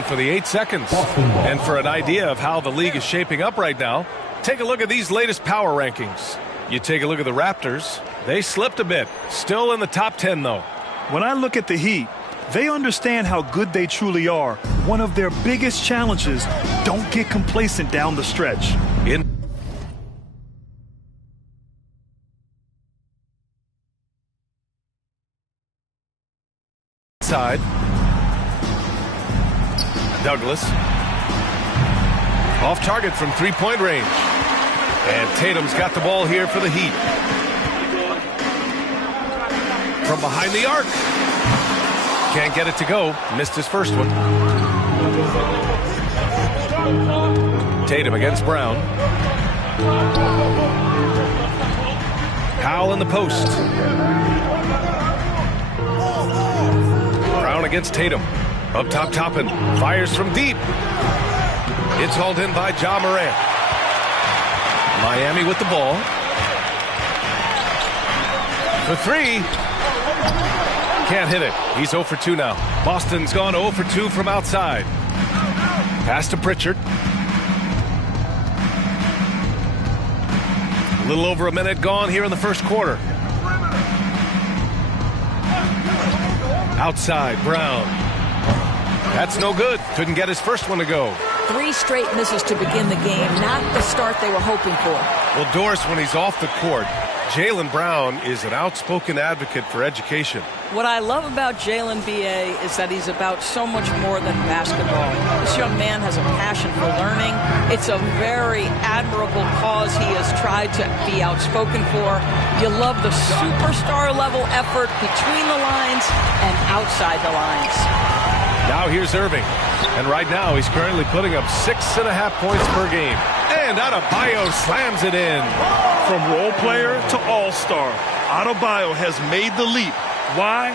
For the 8 seconds. And for an idea of how the league is shaping up right now, take a look at these latest power rankings. You take a look at the Raptors. They slipped a bit. Still in the top 10, though. When I look at the Heat, they understand how good they truly are. One of their biggest challenges, don't get complacent down the stretch. Inside. Douglas. Off target from three-point range. And Tatum's got the ball here for the Heat. From behind the arc. Can't get it to go. Missed his first one. Tatum against Brown. Powell in the post. Brown against Tatum. Up top, Toppin fires from deep. It's hauled in by Ja Morant. Miami with the ball. For 3. Can't hit it. He's 0 for 2 now. Boston's gone 0 for 2 from outside. Pass to Pritchard. A little over a minute gone here in the first quarter. Outside, Brown. That's no good. Couldn't get his first one to go. 3 straight misses to begin the game. Not the start they were hoping for. Well, Doris, when he's off the court, Jaylen Brown is an outspoken advocate for education. What I love about Jaylen, B.A., is that he's about so much more than basketball. This young man has a passion for learning. It's a very admirable cause he has tried to be outspoken for. You love the superstar-level effort between the lines and outside the lines. Now here's Irving. And right now he's currently putting up 6.5 points per game. And Adebayo slams it in. From role player to all-star, Adebayo has made the leap. Why?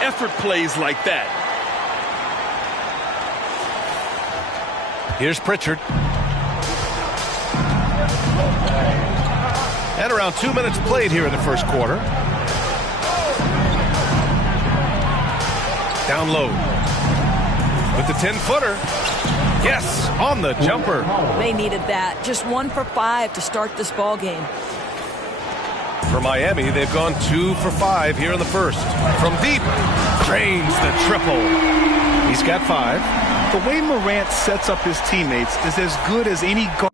Effort plays like that. Here's Pritchard. And around 2 minutes played here in the first quarter. Down low. With the 10-footer. Yes, on the jumper. They needed that. Just 1 for 5 to start this ball game. For Miami, they've gone 2 for 5 here in the first. From deep, drains the triple. He's got 5. The way Morant sets up his teammates is as good as any guard.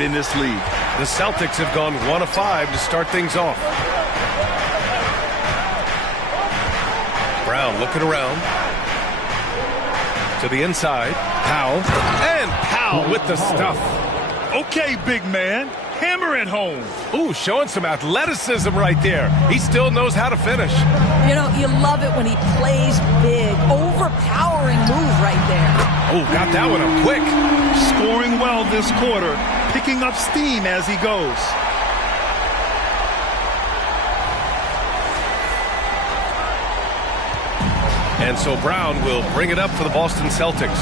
record in this league. The Celtics have gone 1 of 5 to start things off. Brown looking around. To the inside. Powell. And Powell with the stuff. Okay, big man. Hammer it home. Ooh, showing some athleticism right there. He still knows how to finish. You know, you love it when he plays big. Overpowering move right there. Oh, got that one up quick. Scoring well this quarter. Picking up steam as he goes. And so Brown will bring it up for the Boston Celtics.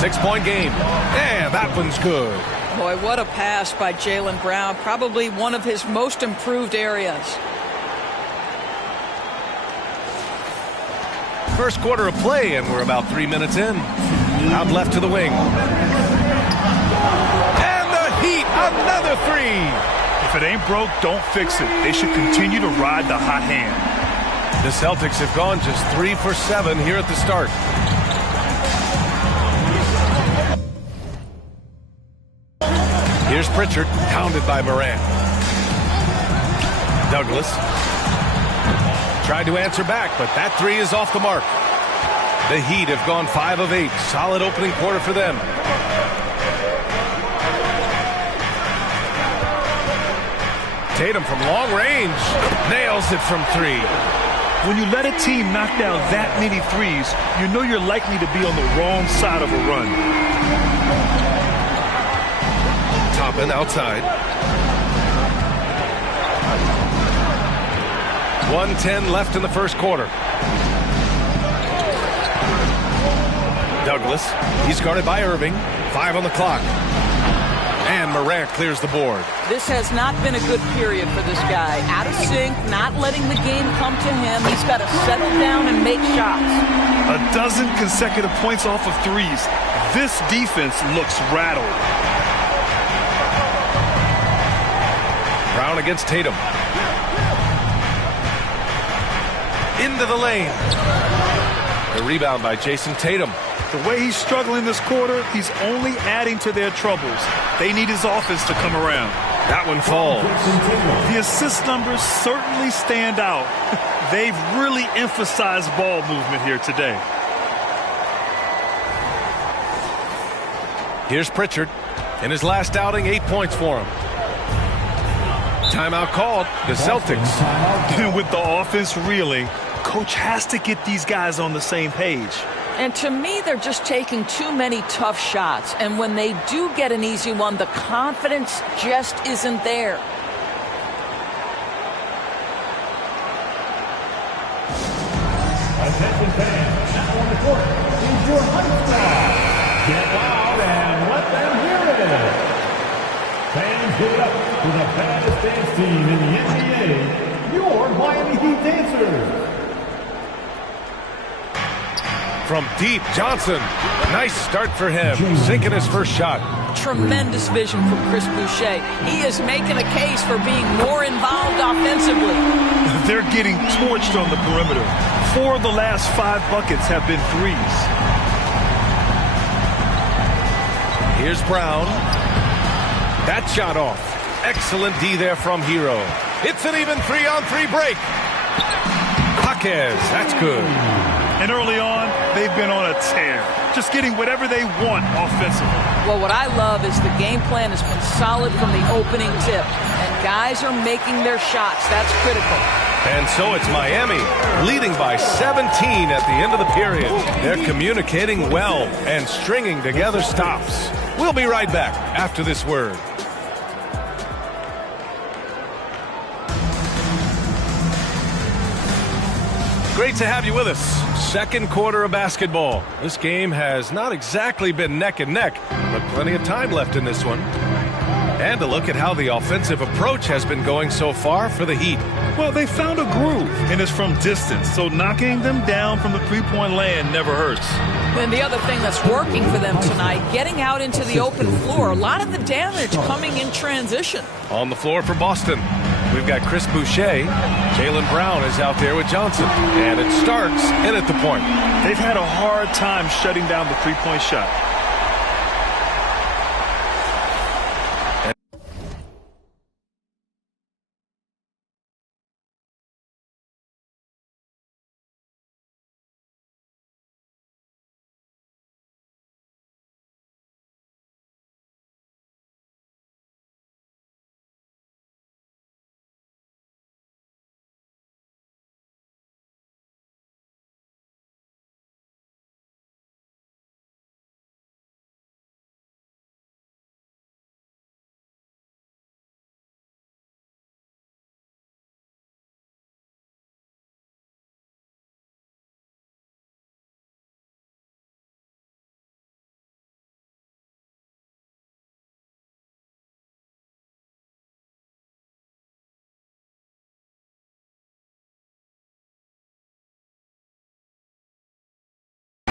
6-point game. And that one's good. Boy, what a pass by Jaylen Brown. Probably one of his most improved areas. First quarter of play, and we're about 3 minutes in. Out left to the wing. And the Heat, another three. If it ain't broke, don't fix it. They should continue to ride the hot hand. The Celtics have gone just 3 for 7 here at the start. Here's Pritchard, pounded by Morant. Douglas tried to answer back, but that three is off the mark. The Heat have gone 5 of 8. Solid opening quarter for them. Tatum from long range nails it from 3. When you let a team knock down that many threes, you know you're likely to be on the wrong side of a run. Toppin outside. 1:10 left in the first quarter. Douglas, he's guarded by Irving. 5 on the clock. And Morant clears the board. This has not been a good period for this guy. Out of sync, not letting the game come to him. He's got to settle down and make shots. 12 consecutive points off of threes. This defense looks rattled. Brown against Tatum. Into the lane. The rebound by Jason Tatum. The way he's struggling this quarter, he's only adding to their troubles. They need his offense to come around. That one falls. The assist numbers certainly stand out. They've really emphasized ball movement here today. Here's Pritchard. In his last outing, 8 points for him. Timeout called. The Celtics. And with the offense reeling, coach has to get these guys on the same page. And to me, they're just taking too many tough shots. And when they do get an easy one, the confidence just isn't there. Attention fans, now on the court is your Heights squad. Get loud and let them hear it. Fans, give it up to the baddest dance team in the NBA, your Miami Heat Dancers. From deep, Johnson. Nice start for him. Sinking his first shot. Tremendous vision from Chris Boucher. He is making a case for being more involved offensively. They're getting torched on the perimeter. 4 of the last 5 buckets have been threes. Here's Brown. That shot off. Excellent D there from Hero. It's an even 3-on-3 break. Jaquez, that's good. And early on, they've been on a tear. Just getting whatever they want offensively. Well, what I love is the game plan has been solid from the opening tip. And guys are making their shots. That's critical. And so it's Miami leading by 17 at the end of the period. They're communicating well and stringing together stops. We'll be right back after this word. Great to have you with us. Second quarter of basketball. This game has not exactly been neck and neck, but plenty of time left in this one. And a look at how the offensive approach has been going so far for the Heat. Well, they found a groove, and it's from distance, so knocking them down from the three-point land never hurts. And the other thing that's working for them tonight, getting out into the open floor. A lot of the damage coming in transition. On the floor for Boston, we've got Chris Boucher. Jaylen Brown is out there with Johnson. And it starts in at the point. They've had a hard time shutting down the three-point shot.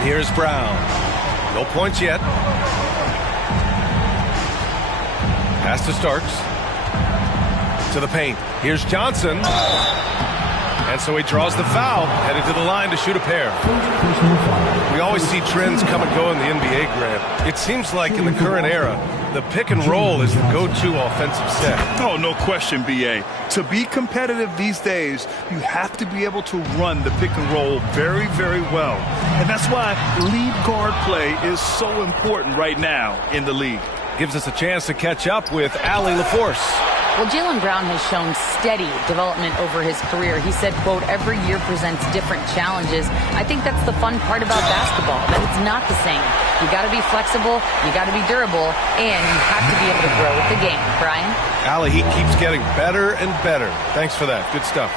Here's Brown. No points yet. Pass to Starks. To the paint. Here's Johnson. And so he draws the foul, headed to the line to shoot a pair. We always see trends come and go in the NBA, Grant. It seems like in the current era, the pick and roll is the go-to offensive set. Oh, no question, B.A. To be competitive these days, you have to be able to run the pick and roll very, very well. And that's why lead guard play is so important right now in the league. Gives us a chance to catch up with Allie LaForce. Well, Jaylen Brown has shown steady development over his career. He said, quote, every year presents different challenges. I think that's the fun part about basketball, that it's not the same. You got to be flexible, you got to be durable, and you have to be able to grow with the game. Brian? Allie, he keeps getting better and better. Thanks for that. Good stuff.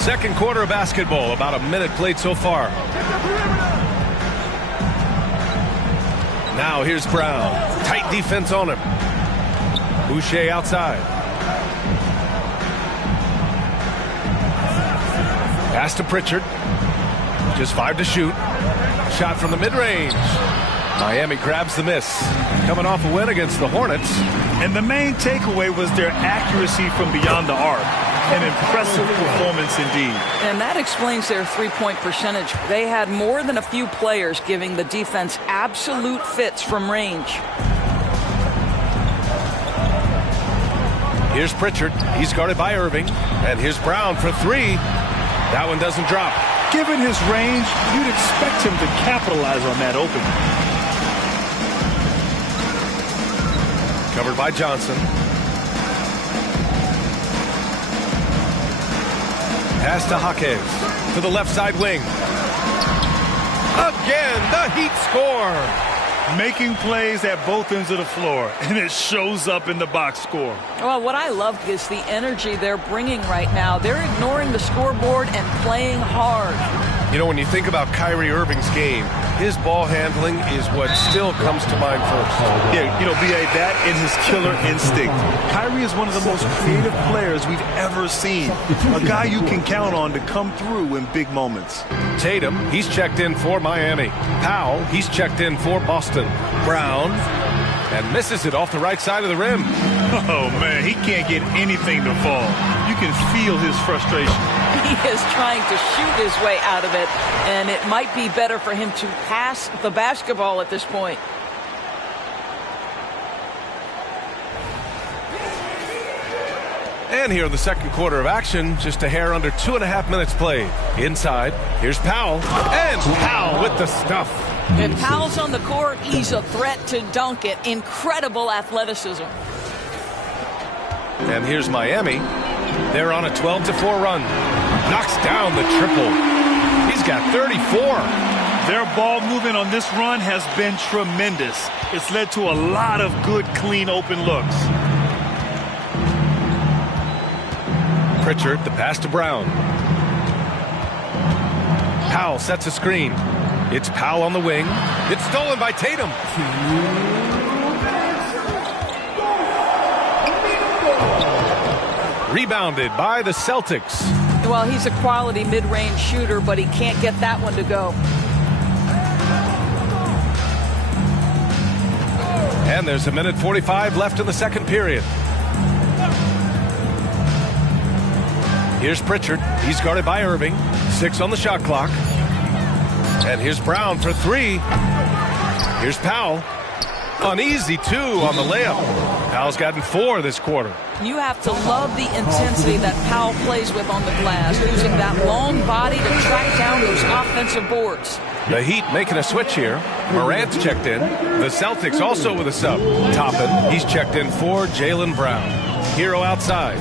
Second quarter of basketball, about a minute played so far. Now here's Brown. Tight defense on him. Boucher outside. Pass to Pritchard. Just 5 to shoot. Shot from the mid-range. Miami grabs the miss. Coming off a win against the Hornets. And the main takeaway was their accuracy from beyond the arc. An impressive performance indeed. And that explains their three-point percentage. They had more than a few players giving the defense absolute fits from range. Here's Pritchard. He's guarded by Irving. And here's Brown for 3. That one doesn't drop. Given his range, you'd expect him to capitalize on that opening. Covered by Johnson. Pass to Jaquez to the left side wing. Again, the Heat score. Making plays at both ends of the floor, and it shows up in the box score. Well, what I love is the energy they're bringing right now. They're ignoring the scoreboard and playing hard. You know, when you think about Kyrie Irving's game, his ball handling is what still comes to mind first. Yeah, you know, B.A., that and his killer instinct. Kyrie is one of the most creative players we've ever seen. A guy you can count on to come through in big moments. Tatum, he's checked in for Miami. Powell, he's checked in for Boston. Brown, and misses it off the right side of the rim. Oh, man, he can't get anything to fall. You can feel his frustration. He is trying to shoot his way out of it, and it might be better for him to pass the basketball at this point. And here in the second quarter of action, just a hair under 2.5 minutes played. Inside, here's Powell, and Powell with the stuff. If Powell's on the court, he's a threat to dunk it. Incredible athleticism. And here's Miami. They're on a 12-4 run. Knocks down the triple. He's got 34. Their ball movement on this run has been tremendous. It's led to a lot of good, clean, open looks. Pritchard, the pass to Brown. Powell sets a screen. It's Powell on the wing. It's stolen by Tatum. Rebounded by the Celtics. Well, he's a quality mid-range shooter, but he can't get that one to go. And there's a minute 45 left in the second period. Here's Pritchard. He's guarded by Irving. 6 on the shot clock. And here's Brown for 3. Here's Powell. An easy 2 on the layup. Powell's gotten 4 this quarter. You have to love the intensity that Powell plays with on the glass, using that long body to track down those offensive boards. The Heat making a switch here. Morant's checked in. The Celtics also with a sub. Toppin, he's checked in for Jaylen Brown. Hero outside.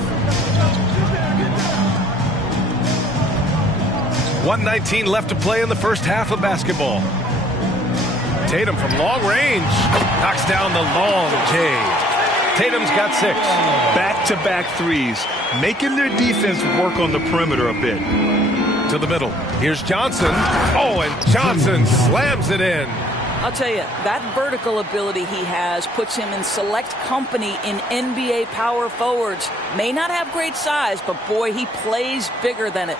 1:19 left to play in the first half of basketball. Tatum from long range knocks down the long J. Tatum's got 6. Back-to-back threes, making their defense work on the perimeter a bit. To the middle. Here's Johnson. Oh, and Johnson slams it in. I'll tell you, that vertical ability he has puts him in select company in NBA power forwards. May not have great size, but boy, he plays bigger than it.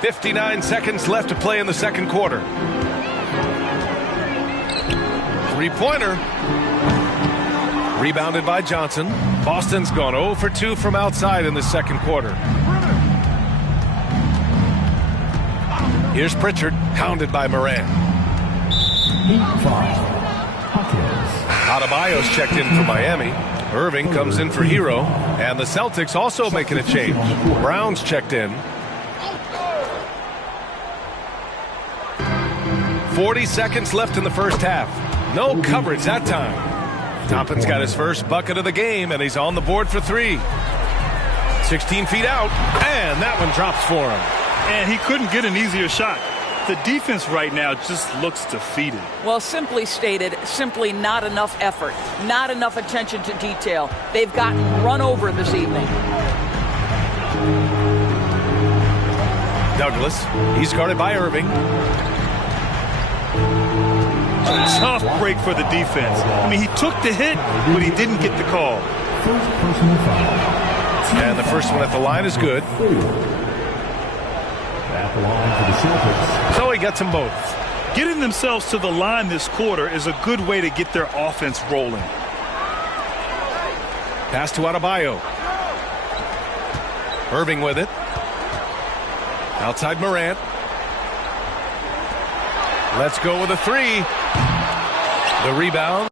59 seconds left to play in the second quarter. Three-pointer. Rebounded by Johnson. Boston's gone 0 for 2 from outside in the second quarter. Here's Pritchard, hounded by Morant. Adebayo's checked in for Miami. Irving comes in for Hero. And the Celtics also making a change. Brown's checked in. 40 seconds left in the first half. No coverage that time. Toppin's got his first bucket of the game, and he's on the board for 3. 16 feet out, and that one drops for him. And he couldn't get an easier shot. The defense right now just looks defeated. Well, simply stated, simply not enough effort, not enough attention to detail. They've gotten run over this evening. Douglas, he's guarded by Irving. Tough break for the defense. I mean, he took the hit, but he didn't get the call. And the first one at the line is good. At the line for the Celtics. So he gets them both. Getting themselves to the line this quarter is a good way to get their offense rolling. Pass to Adebayo. Irving with it. Outside Morant. Let's go with a 3. The rebound.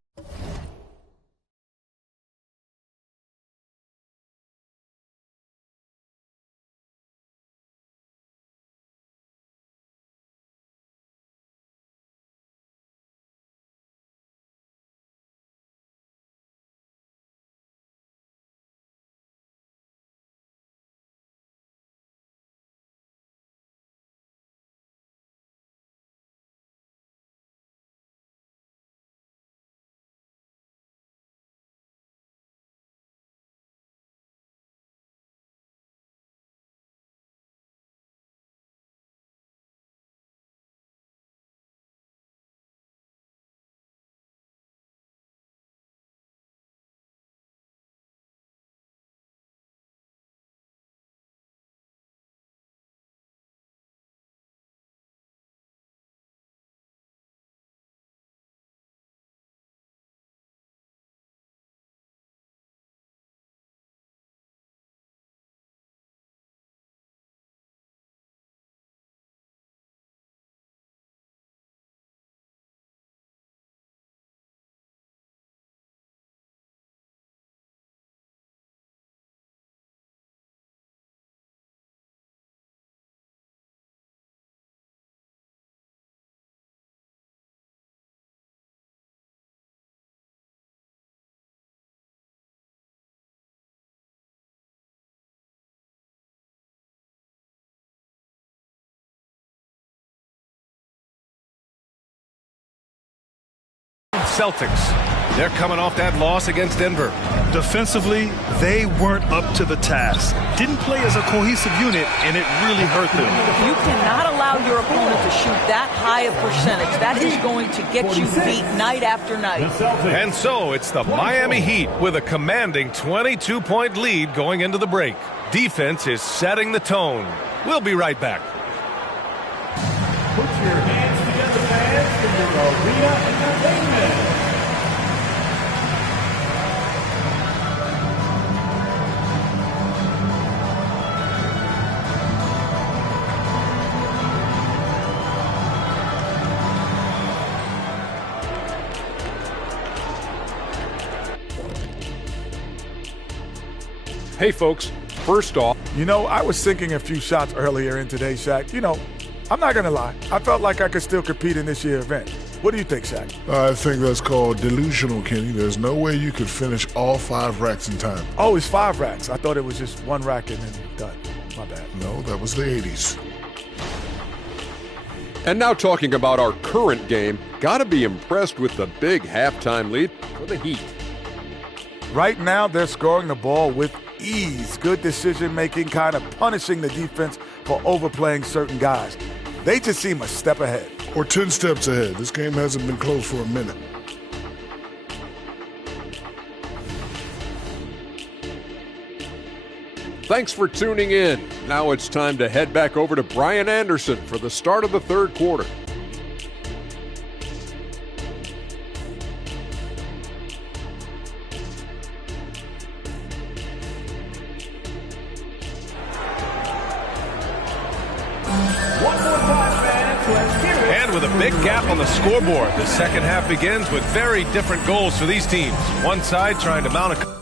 Celtics. They're coming off that loss against Denver. Defensively, they weren't up to the task. Didn't play as a cohesive unit, and it really hurt them. You cannot allow your opponent to shoot that high a percentage. That is going to get you beat night after night. And so it's the Miami Heat with a commanding 22-point lead going into the break. Defense is setting the tone. We'll be right back. Put your hands together, fans, for your arena entertainment. Hey, folks, first off, I was sinking a few shots earlier in today's Shaq. I'm not going to lie. I felt like I could still compete in this year's event. What do you think, Shaq? I think that's called delusional, Kenny. There's no way you could finish all 5 racks in time. Oh, it's 5 racks. I thought it was just 1 rack and then done. My bad. No, that was the 80s. And now talking about our current game, got to be impressed with the big halftime lead for the Heat. Right now, they're scoring the ball with ease. Good decision-making, kind of punishing the defense for overplaying certain guys. They just seem a step ahead. Or 10 steps ahead. This game hasn't been close for a minute. Thanks for tuning in. Now it's time to head back over to Brian Anderson for the start of the third quarter. And with a big gap on the scoreboard, the second half begins with very different goals for these teams. One side trying to mount a...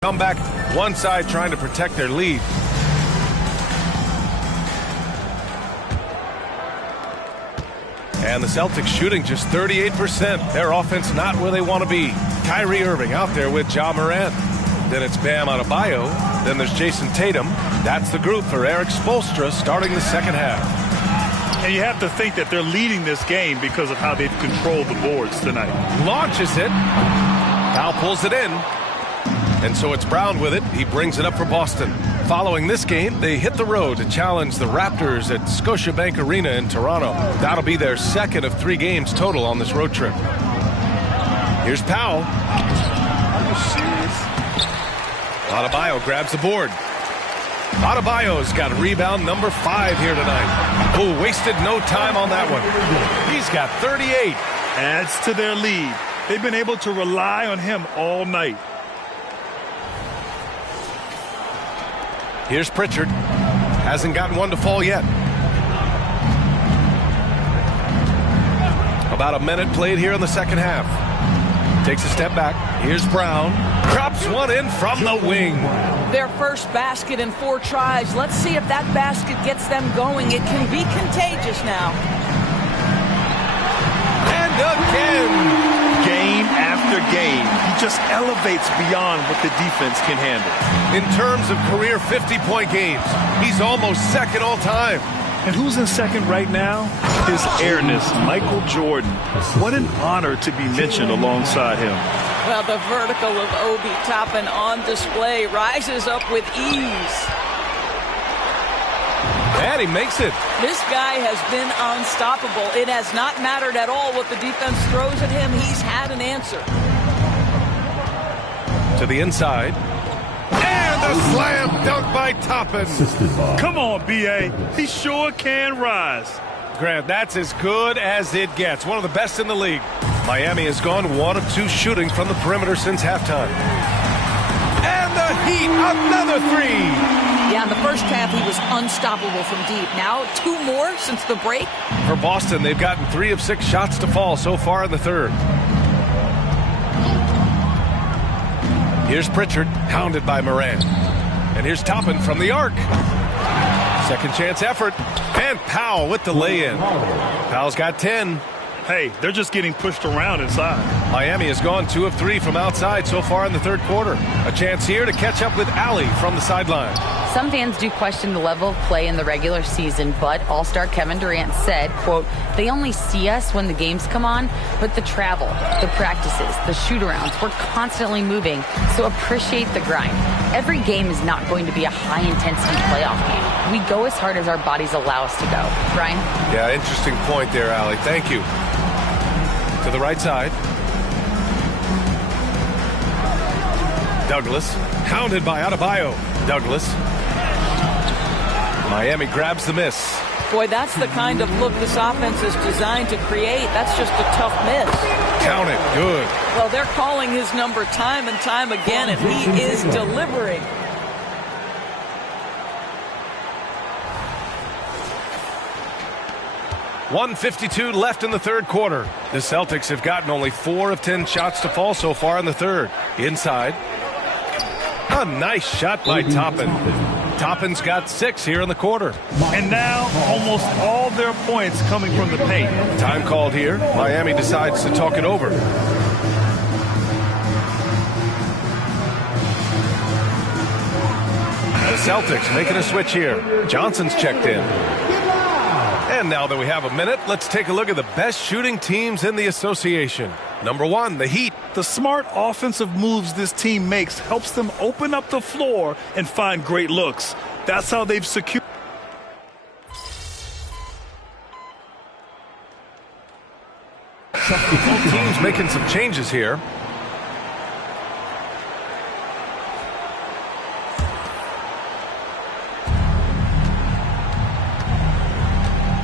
Come back, one side trying to protect their lead. And the Celtics shooting just 38%. Their offense not where they want to be. Kyrie Irving out there with Ja Morant. Then it's Bam Adebayo. Then there's Jason Tatum. That's the group for Eric Spoelstra starting the second half. And you have to think that they're leading this game because of how they've controlled the boards tonight. Launches it. Powell pulls it in. And so it's Brown with it. He brings it up for Boston. Following this game, they hit the road to challenge the Raptors at Scotiabank Arena in Toronto. That'll be their second of 3 games total on this road trip. Here's Powell. Are you serious? Adebayo grabs the board. Adebayo's got rebound number 5 here tonight. Oh, wasted no time on that one. He's got 38. Adds to their lead. They've been able to rely on him all night. Here's Pritchard. Hasn't gotten one to fall yet. About a minute played here in the second half. Takes a step back. Here's Brown. Drops one in from the wing. Their first basket in 4 tries. Let's see if that basket gets them going. It can be contagious now. And again. Game after game. He just elevates beyond what the defense can handle. In terms of career 50-point games, he's almost second all time. And who's in second right now? His airness, Michael Jordan. What an honor to be mentioned alongside him. Well, the vertical of Obi Toppin on display rises up with ease. And he makes it. This guy has been unstoppable. It has not mattered at all what the defense throws at him. He's had an answer. To the inside. And a slam dunk by Toppin. Come on, B.A. He sure can rise. Grant, that's as good as it gets. One of the best in the league. Miami has gone 1 of 2 shooting from the perimeter since halftime. And the Heat, another 3. Yeah, in the first half, he was unstoppable from deep. Now, 2 more since the break. For Boston, they've gotten 3 of 6 shots to fall so far in the third. Here's Pritchard, hounded by Morant. And here's Toppin from the arc. Second chance effort. And Powell with the lay-in. Powell's got 10. Hey, they're just getting pushed around inside. Miami has gone 2 of 3 from outside so far in the third quarter. A chance here to catch up with Allie from the sideline. Some fans do question the level of play in the regular season, but All-Star Kevin Durant said, quote, they only see us when the games come on, but the travel, the practices, the shoot-arounds, we're constantly moving, so appreciate the grind. Every game is not going to be a high-intensity playoff game. We go as hard as our bodies allow us to go. Brian? Yeah, interesting point there, Allie. Thank you. To the right side. Douglas, hounded by Adebayo. Douglas. Miami grabs the miss. Boy, that's the kind of look this offense is designed to create. That's just a tough miss. Count it. Good. Well, they're calling his number time and time again, and he is delivering. .152 left in the third quarter. The Celtics have gotten only 4 of 10 shots to fall so far in the third. Inside. A nice shot by Toppin. Toppin's got 6 here in the quarter. And now almost all their points coming from the paint. Time called here. Miami decides to talk it over. The Celtics making a switch here. Johnson's checked in. And now that we have a minute, let's take a look at the best shooting teams in the association. Number 1, the Heat. The smart offensive moves this team makes helps them open up the floor and find great looks. That's how they've secured. Both teams making some changes here.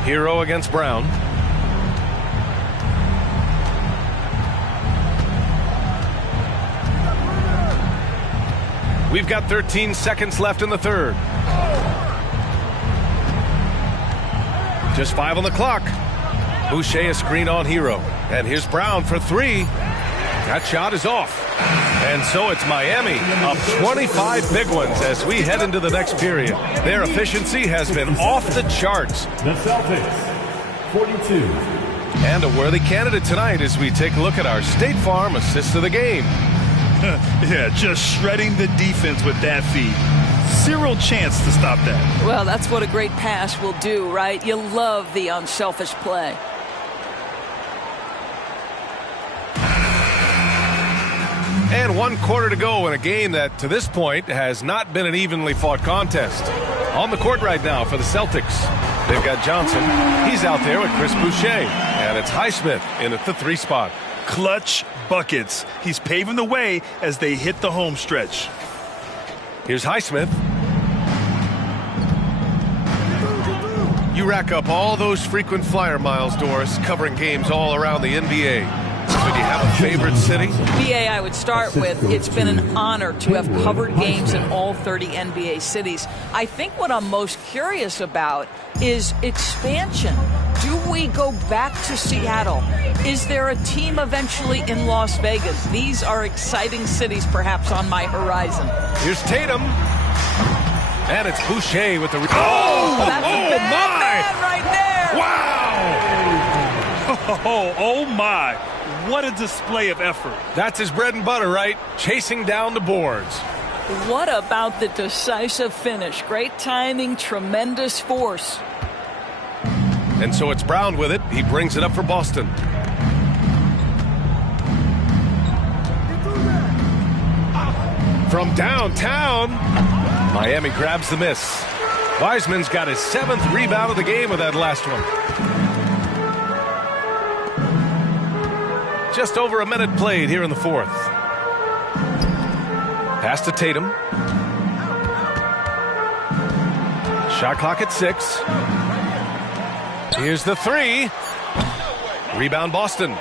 Hero against Brown. We've got 13 seconds left in the third. Just 5 on the clock. Boucher a screen on Hero. And here's Brown for 3. That shot is off. And so it's Miami up 25 big ones as we head into the next period. Their efficiency has been off the charts. The Celtics, 42. And a worthy candidate tonight as we take a look at our State Farm assist of the game. Yeah, just shredding the defense with that feed. Zero chance to stop that. Well, that's what a great pass will do, right? You love the unselfish play. And 1 quarter to go in a game that, to this point, has not been an evenly fought contest. On the court right now for the Celtics. They've got Johnson. He's out there with Chris Boucher. And it's Highsmith in at the 3 spot. Clutch buckets. He's paving the way as they hit the home stretch. Here's Highsmith. You rack up all those frequent flyer miles, Doris, covering games all around the NBA. So do you have a favorite city? BA, I would start with, it's been an honor to have covered games in all 30 NBA cities. I think what I'm most curious about is expansion. Do we go back to Seattle? Is there a team eventually in Las Vegas? These are exciting cities perhaps on my horizon. Here's Tatum. And it's Boucher with the... That's a bad man right there! Wow! Oh, my. What a display of effort. That's his bread and butter, right? Chasing down the boards. What about the decisive finish? Great timing, tremendous force. And so it's Brown with it. He brings it up for Boston. From downtown, Miami grabs the miss. Wiseman's got his 7th rebound of the game with that last one. Just over a minute played here in the 4th. Pass to Tatum. Shot clock at 6. Here's the 3. Rebound Boston.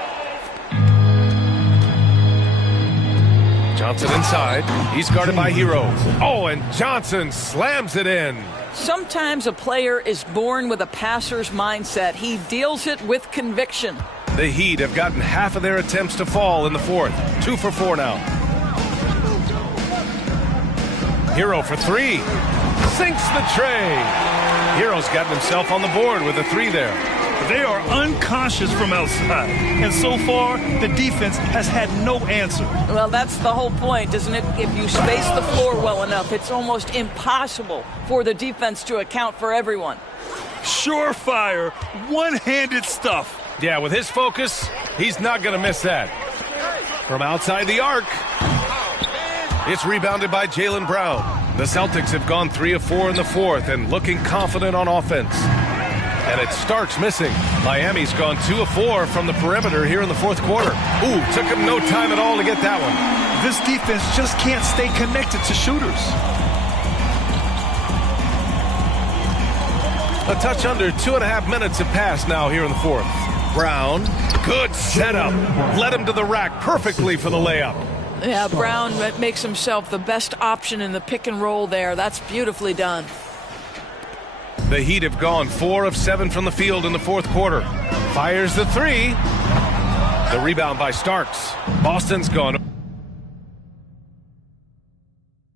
Johnson inside. He's guarded by Hero. Oh, and Johnson slams it in. Sometimes a player is born with a passer's mindset. He deals it with conviction. The Heat have gotten half of their attempts to fall in the 4th. 2 for 4 now. Hero for 3. Sinks the tray. Hero's gotten himself on the board with a 3 there. They are unconscious from outside. And so far, the defense has had no answer. Well, that's the whole point, isn't it? If you space the floor well enough, it's almost impossible for the defense to account for everyone. Surefire, one-handed stuff. Yeah, with his focus, he's not going to miss that. From outside the arc, it's rebounded by Jaylen Brown. The Celtics have gone 3 of 4 in the 4th and looking confident on offense. And it's Starks missing. Miami's gone 2 of 4 from the perimeter here in the 4th quarter. Ooh, took him no time at all to get that one. This defense just can't stay connected to shooters. A touch under 2.5 minutes have passed now here in the 4th. Brown, good setup. Led him to the rack perfectly for the layup. Yeah, Brown makes himself the best option in the pick and roll there. That's beautifully done. The Heat have gone 4 of 7 from the field in the 4th quarter. Fires the 3. The rebound by Starks. Boston's gone